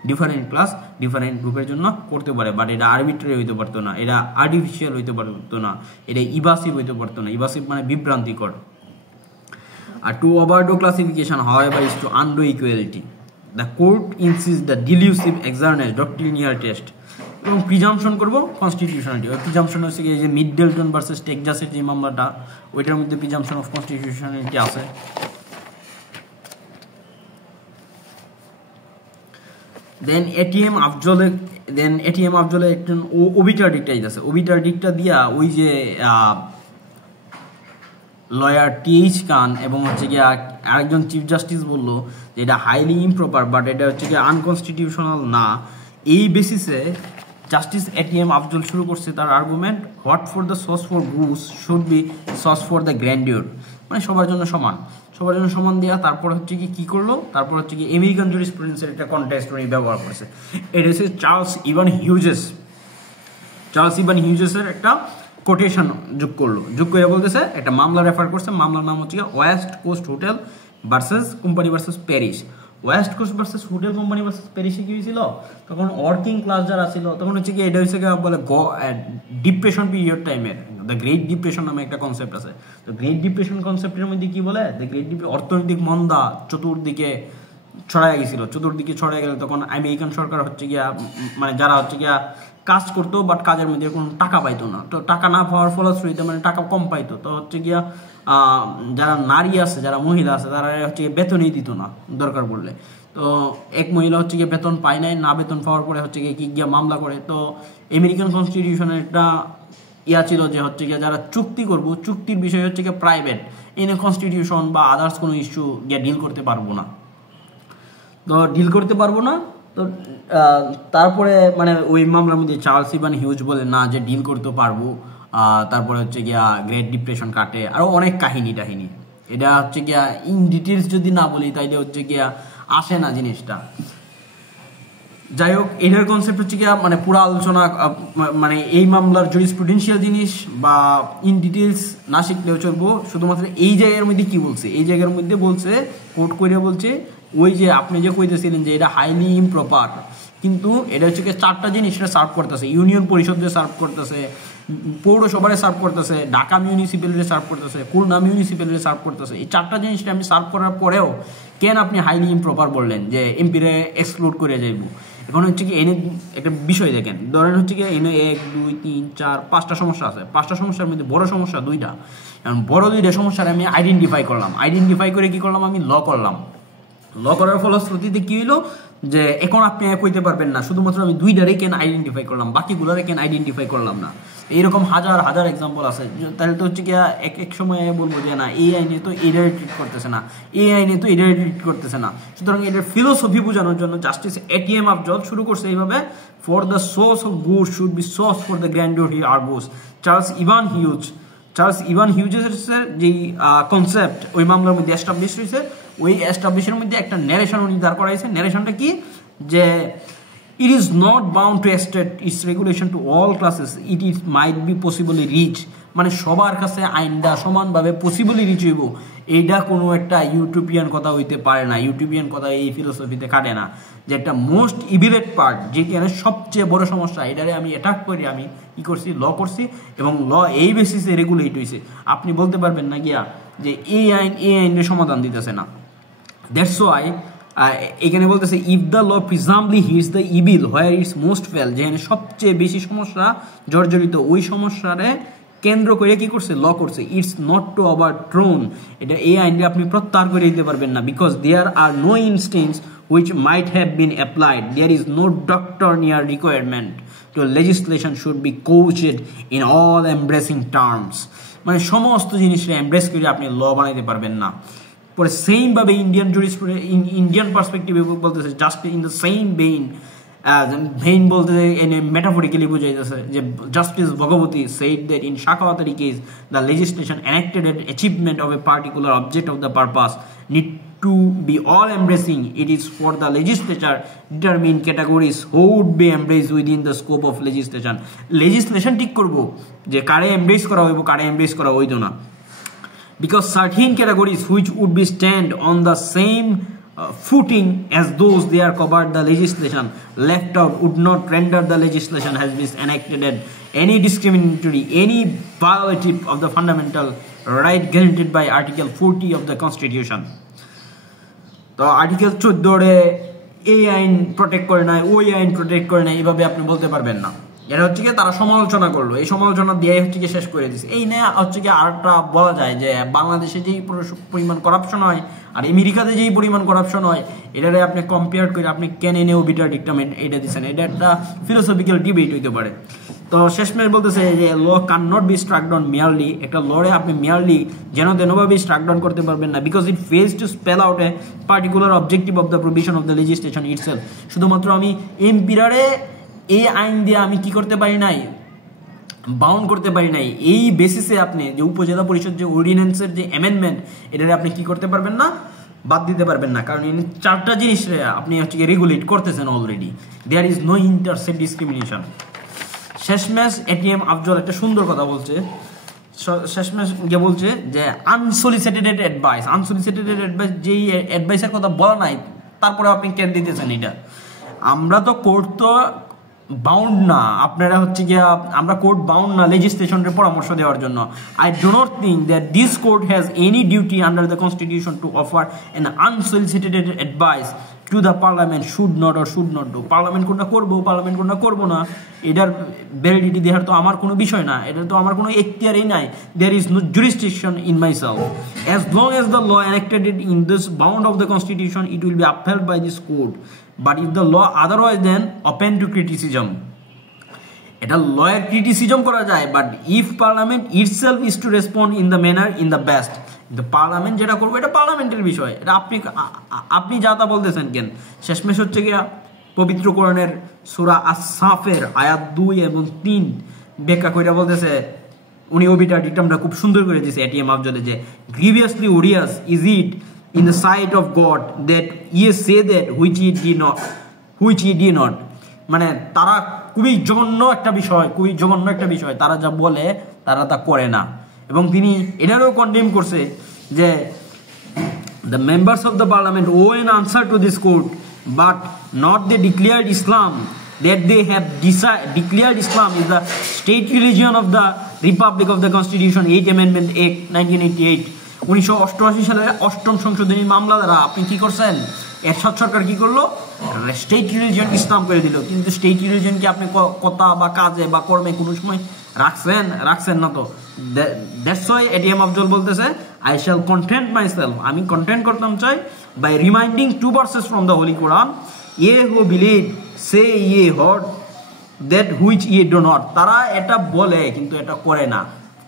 ডিফারেন্ট ক্লাস ডিফারেন্ট গ্রুপের জন্য করতে পারে, বাট এটা আরবিট্রারি হইতে পারতো না, এটা আর্টিফিশিয়াল হইতে পারতো না, এটা ইভাসিভ হইতে পারতো না। ইভাসিভ মানে বিভ্রান্তিকর। আর to overdo classification however is to undo equality. The court insist the delusive exactness doctrinal test, এবং প্রিজাম্পশন করবো কনস্টিটিউশনালিটি। ওই প্রিজাম্পশন হচ্ছে কি, যে মিডলটন ভার্সেস টেক্সাসের যে মামলাটা, ওইটার মধ্যে প্রিজাম্পশন অফ কনস্টিটিউশনালিটি আছে। দেন এটিএম আফজলে একজন ওবিটার ডিকটা আছে, ওবিটার ডিকটা দিয়া ওই যে লয়ার টিএইচ খান এবং হচ্ছে গিয়ে আরেকজন চিফ জাস্টিস বললো যে এটা হাইলি ইমপ্রপার, বাট এটা হচ্ছে গিয়ে আনকনস্টিটিউশনাল না। এই বেসিসে জাস্টিস এটিএম আফজল শুরু করছে তার argument, what for the sauce for goose should be sauce for the grandeur, মানে সবার জন্য সমান দেওয়া। তারপর হচ্ছে কি করলো, তারপর হচ্ছে কি আমেরিকান জুরিসপ্রুডেন্সের একটা কন্টেক্সট উনি ব্যবহার করেছে। এটা হচ্ছে চার্লস ইভান হিউজেসের একটা কোটেশন যোগ করে বলতেছে, একটা মামলা রেফার করছে, মামলার নাম হচ্ছে West Coast hotel versus company versus Parrish. West Coast versus hotel company versus প্যারিসে কি হয়েছিল, তখন ওয়ার্কিং ক্লাস যারা ছিল, তখন হচ্ছে কি এটা হচ্ছে বলে ডিপ্রেশন পিরিয়ড টাইমের, দ্য গ্রেট ডিপ্রেশন নামে একটা কনসেপ্ট আছে। তো গ্রেট ডিপ্রেশন কনসেপ্টের মধ্যে কি বলে, দ্য গ্রেট অর্থনৈতিক মন্দা, চতুর্দিকে ছড়ায় গেছিল, চতুর্দিকে ছড়ায় গেল, তখন আমেরিকান সরকার হচ্ছে গিয়া মানে যারা হচ্ছে গিয়া কাজ করতো বাট কাজের মধ্যে কোনো টাকা পাইতো না, তো টাকা না পাওয়ার ফলশ্রুতিতে মানে টাকা কম পাইতো, তো হচ্ছে গিয়া যারা নারী আছে, যারা মহিলা আছে, তারা হচ্ছে বেতনই দিত না দরকার পড়লে। তো এক মহিলা হচ্ছে গিয়ে বেতন পায় নাই, না বেতন পাওয়ার পরে হচ্ছে গিয়ে কি গিয়া মামলা করে। তো আমেরিকান কনস্টিটিউশনের একটা ইয়া ছিল যে হচ্ছে গিয়ে যারা চুক্তি করবো, চুক্তির বিষয় হচ্ছে গিয়ে প্রাইভেট, এনে কনস্টিটিউশন বা আদার্স কোনো ইস্যু গিয়া ডিল করতে পারবো না, তো ডিল করতে পারবো না। তো তারপরে মানে ওই মামলার মধ্যে চার্লস ইভান হিউজ বলে না যে ডিল করতে পারবো। তারপরে হচ্ছে গিয়া গ্রেট ডিপ্রেশন কাটে, আরও অনেক কাহিনী টাহিনী, এটা হচ্ছে গিয়া ইন ডিটেলস যদি না বলি তাইলে হচ্ছে গিয়া আসে না জিনিসটা। যাই হোক, এটার কনসেপ্ট হচ্ছে গিয়া মানে পুরো আলোচনা মানে এই মামলার জুরিসপ্রুডেন্সিয়াল জিনিস বা ইন ডিটেলস না শিখলেও চলবো, শুধুমাত্র এই জায়গার মধ্যে কি বলছে, এই জায়গার মধ্যে বলছে কোর্ট করে বলছে ওই যে আপনি যে কইতেছিলেন যে এটা হাইলি ইমপ্রপার, কিন্তু এটা হচ্ছে চারটা জিনিস সার্ভ করতেছে, ইউনিয়ন পরিষদে সার্ভ করতেছে, পৌরসভারে সার্ভ করতেছে, ঢাকা মিউনিসিপ্যালিটি সার্ভ করতেছে, খুলনা মিউনিসিপ্যালিটি সার্ভ করতেছে। এই চারটা জিনিসটা আমি সার্ভ করার পরেও কেন আপনি হাইলি ইমপ্রপার বললেন যে এমপিরে এক্সক্লুড করে যাইব? এখন হচ্ছে কি এনে একটা বিষয় দেখেন, ধরেন হচ্ছে কি এনে 1 2 3 4 5টা সমস্যা আছে, 5টা সমস্যার মধ্যে বড় সমস্যা 2টা, এখন বড় 2টা সমস্যার আমি আইডেন্টিফাই করলাম, আইডেন্টিফাই করে কি করলাম, আমি ল করলাম। ল করার ফলশ্রুতিতে কি হইলো যে এখন আপনি কইতে পারবেন না শুধুমাত্র আমি 2টারে কেন আইডেন্টিফাই করলাম, বাকিগুলোরে কেন আইডেন্টিফাই করলাম না। এইরকম হাজার হাজার এক্সাম্পল আছে। তাহলে তো হচ্ছে কি এক সময় বলবো যে না এই আইনে তো এটারে ট্রিট করতেছে না, এই আইনে তো এটারে ট্রিট করতেছে না। সুতরাং এটার ফিলোসফি বোঝানোর জন্য জাস্টিস এটিএম আফজল শুরু করছে এইভাবে, for the source of good should be source for the grandeur he argues. Charles Evan হিউজের যেই কনসেপ্ট ওই মামলার মধ্যে এস্টাবলিশ হয়েছে, ওই এস্টাবলিশের মধ্যে একটা ন্যারেশন উনি দাঁড় করাইছে। ন্যারেশনটা কি, যে it is not bound to extend its regulation to all classes, it is might be possibly reach, মানে সবার কাছে আইনটা সমানভাবে পসিবলি রিচ হইব, এইটা কোনো একটা ইউটোপিয়ান কথা হইতে পারে না, ইউটোপিয়ান কথা এই ফিলোসফিতে কাটে না। যে একটা মোস্ট ইভিলেট পার্ট, যেখানে সবচেয়ে বড় সমস্যা, এটারে আমি অ্যাটাক করে আমি কি করছি, ল করছি, এবং ল এই বেসিসে রেগুলেট হয়েছে। আপনি বলতে পারবেন না গিয়া যে এই আইনের সমাধান দিতেছে না। দ্যাটস ওয়াই এখানে বলতেছে if the law presumably hits the evil where it's most felt, যেখানে সবচেয়ে বেশি সমস্যা জর্জরিত, ওই সমস্যারে কেন্দ্র করে কি করছে, ল করছে। It's not to overthrown, এটা এই আইনটা আপনি প্রত্যাহার করে দিতে পারবেন না, because there are no instance which might have been applied. There is no doctrinaire requirement to legislation should be couched in all embracing terms, মানে সমস্ত জিনিসটা এমব্রেস করে আপনি ল বানাইতে পারবেন না। পরে সেম ভাবে ইন্ডিয়ান পার্সপেক্টিভে বলতেছে just in the same vein বলতে এনে মেটাফরিক্যালি বুঝাইতেছে যে justice Bhagwati said that in Shakawatari case the legislation enacted at achievement of a particular object of the purpose need to be all embracing. It is for the legislature determine categories who would be embraced within the scope of legislation ঠিক করব যে কারে embrace করা হইব, কারে embrace করা হইতো না, because certain categories which would be stand on the same footing as those they are covered the legislation left out would not render the legislation has been enacted at any discriminatory, any violative of the fundamental right guaranteed by Article 40 of the Constitution. তো article 14 এই আইন protect করে নাই, ওই আইন protect করে নাই, এইভাবে আপনি বলতে পারবেন না। এটা হচ্ছে কি তারা সমালোচনা করলো, এই সমালোচনা দিয়ে হচ্ছে কি শেষ করে দিচ্ছে। এই নিয়ে হচ্ছে কি আরেকটা বলা যায় যে বাংলাদেশে যেই পরিমাণ করাপশন হয় আর আমেরিকাতে যেই পরিমাণ করাপশন হয়, এটারে আপনি কম্পেয়ার করে আপনি কেন এনে ওবিটার ডিক্টামেন্ট এটা দিচ্ছেন, এটা একটা ফিলোসফিক্যাল ডিবেট হইতে পারে। তো শেষমেশ বলতেছে যে law can not be struck down merely, একটা লরে আপনি মেয়ারলি যেন তেনভাবে স্ট্রাক ডাউন করতে পারবেন না, because it fails to spell out a particular objective of the provision of the legislation itself. শুধুমাত্র আমি এমপিরারে এই আইন দিয়ে আমি কি করতে পারি নাই, বাউন্ড করতে পারি নাই, এই বেসিসে আপনি যে উপজেলা পরিষদ যে অর্ডিন্যান্সের যে অ্যামেন্ডমেন্ট, এটারে আপনি কি করতে পারবেন না, বাদ দিতে পারবেন না, কারণ এই চারটা জিনিস আপনি হচ্ছে রেগুলেট করতেছেন already. There is no intersect discrimination. শেষমেশ এটিএম আফজল একটা সুন্দর কথা বলছে, শেষমেশ গিয়ে বলছে যে আনসলিসিটেড অ্যাডভাইস, যেই অ্যাডভাইসের কথা বলা নাই তারপরে আপনি কেন দিতেছেন এটা। আমরা তো কোর্ট তো বাউন্ড না, আপনারা হচ্ছে গিয়া আমরা কোর্ট বাউন্ড না লেজিসলেশনের পরামর্শ দেওয়ার জন্য। I do not think that this court has any duty under the constitution to offer an unsolicited advice to the parliament should not do. Parliament কোনটা করবো, পার্লামেন্ট কোনটা করবো না, এটার ভ্যালিডিটি দেওয়ার তো আমার কোনো বিষয় না, এটা তো আমার কোনো এখতিয়ারই নাই। There is no jurisdiction in my self. As long as the law enacted in this bound of the constitution it will be upheld by this court, but if the law otherwise then open to criticism. এটা লয়ের criticism করা যায়, but if parliament itself is two respond in the manner in the best. কিন্তু parliament যেটা করবে এটা পার্লামেন্টের বিষয়, এটা আপনি যা তা বলতেছেন কেন? শেষমেশ হচ্ছে গিয়া পবিত্র কোরআনের সূরা আস-সাফের আয়াত 2 এবং 3 ব্যাখ্যা কইরা বলতেছে, উনি ওবিটা ডিটামটা খুব সুন্দর করে দিয়েছে এটিএম আফজলে, যে grievously onerous is it in the sight of God that ye say that which ye do not. মানে তারা খুবই জঘন্য একটা বিষয়, তারা যা বলে তারা তা করে না। এবং তিনি এটারও কন্ডেম করছে যে the members of the parliament owe an answer to this court, but not they declared Islam, that they have declared Islam is the state religion of the Republic of the Constitution 8th Amendment Act 1988। 1988 সালের 8ম সংশোধনী মামলা দ্বারা আপনি কি করছেন? এরশাদ সরকার কি করলো? State religion ইসলাম করে দিল। কিন্তু স্টেট রিলিজিয়নকে আপনি কথা বা কাজে বা কর্মে কোনো সময় রাখছেন না। তো দ্যাটস ওয়াই এটিএম আফজল বলতেছে, আই শ্যাল কন্টেন্ট মাইসেলফ, আমি কন্টেন্ট করতাম চাই, by reminding 2 verses from the holy Quran, ye who believe say ye hot that which ye do not. তারা এটা বলে কিন্তু এটা করে না,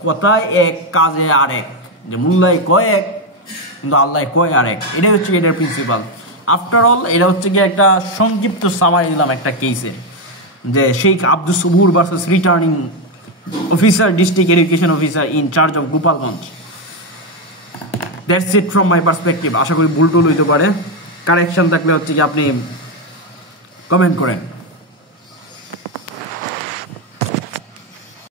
কথায় এক কাজে আরেক, যে মুল্লাই কয় এক কিন্তু আল্লাহ কয় আরেক। এটাই হচ্ছে এটার প্রিন্সিপাল। আফটার অল এটা হচ্ছে গিয়ে একটা সংক্ষিপ্ত সামারি দিলাম একটা কেসে, যে Sheikh Abdus Sabur versus returning officer, district education officer in charge of Gopalganj. That's it from my perspective. আশা করি ভুল টুল হইতে পারে, কারেকশন থাকলে হচ্ছে কি আপনি কমেন্ট করেন।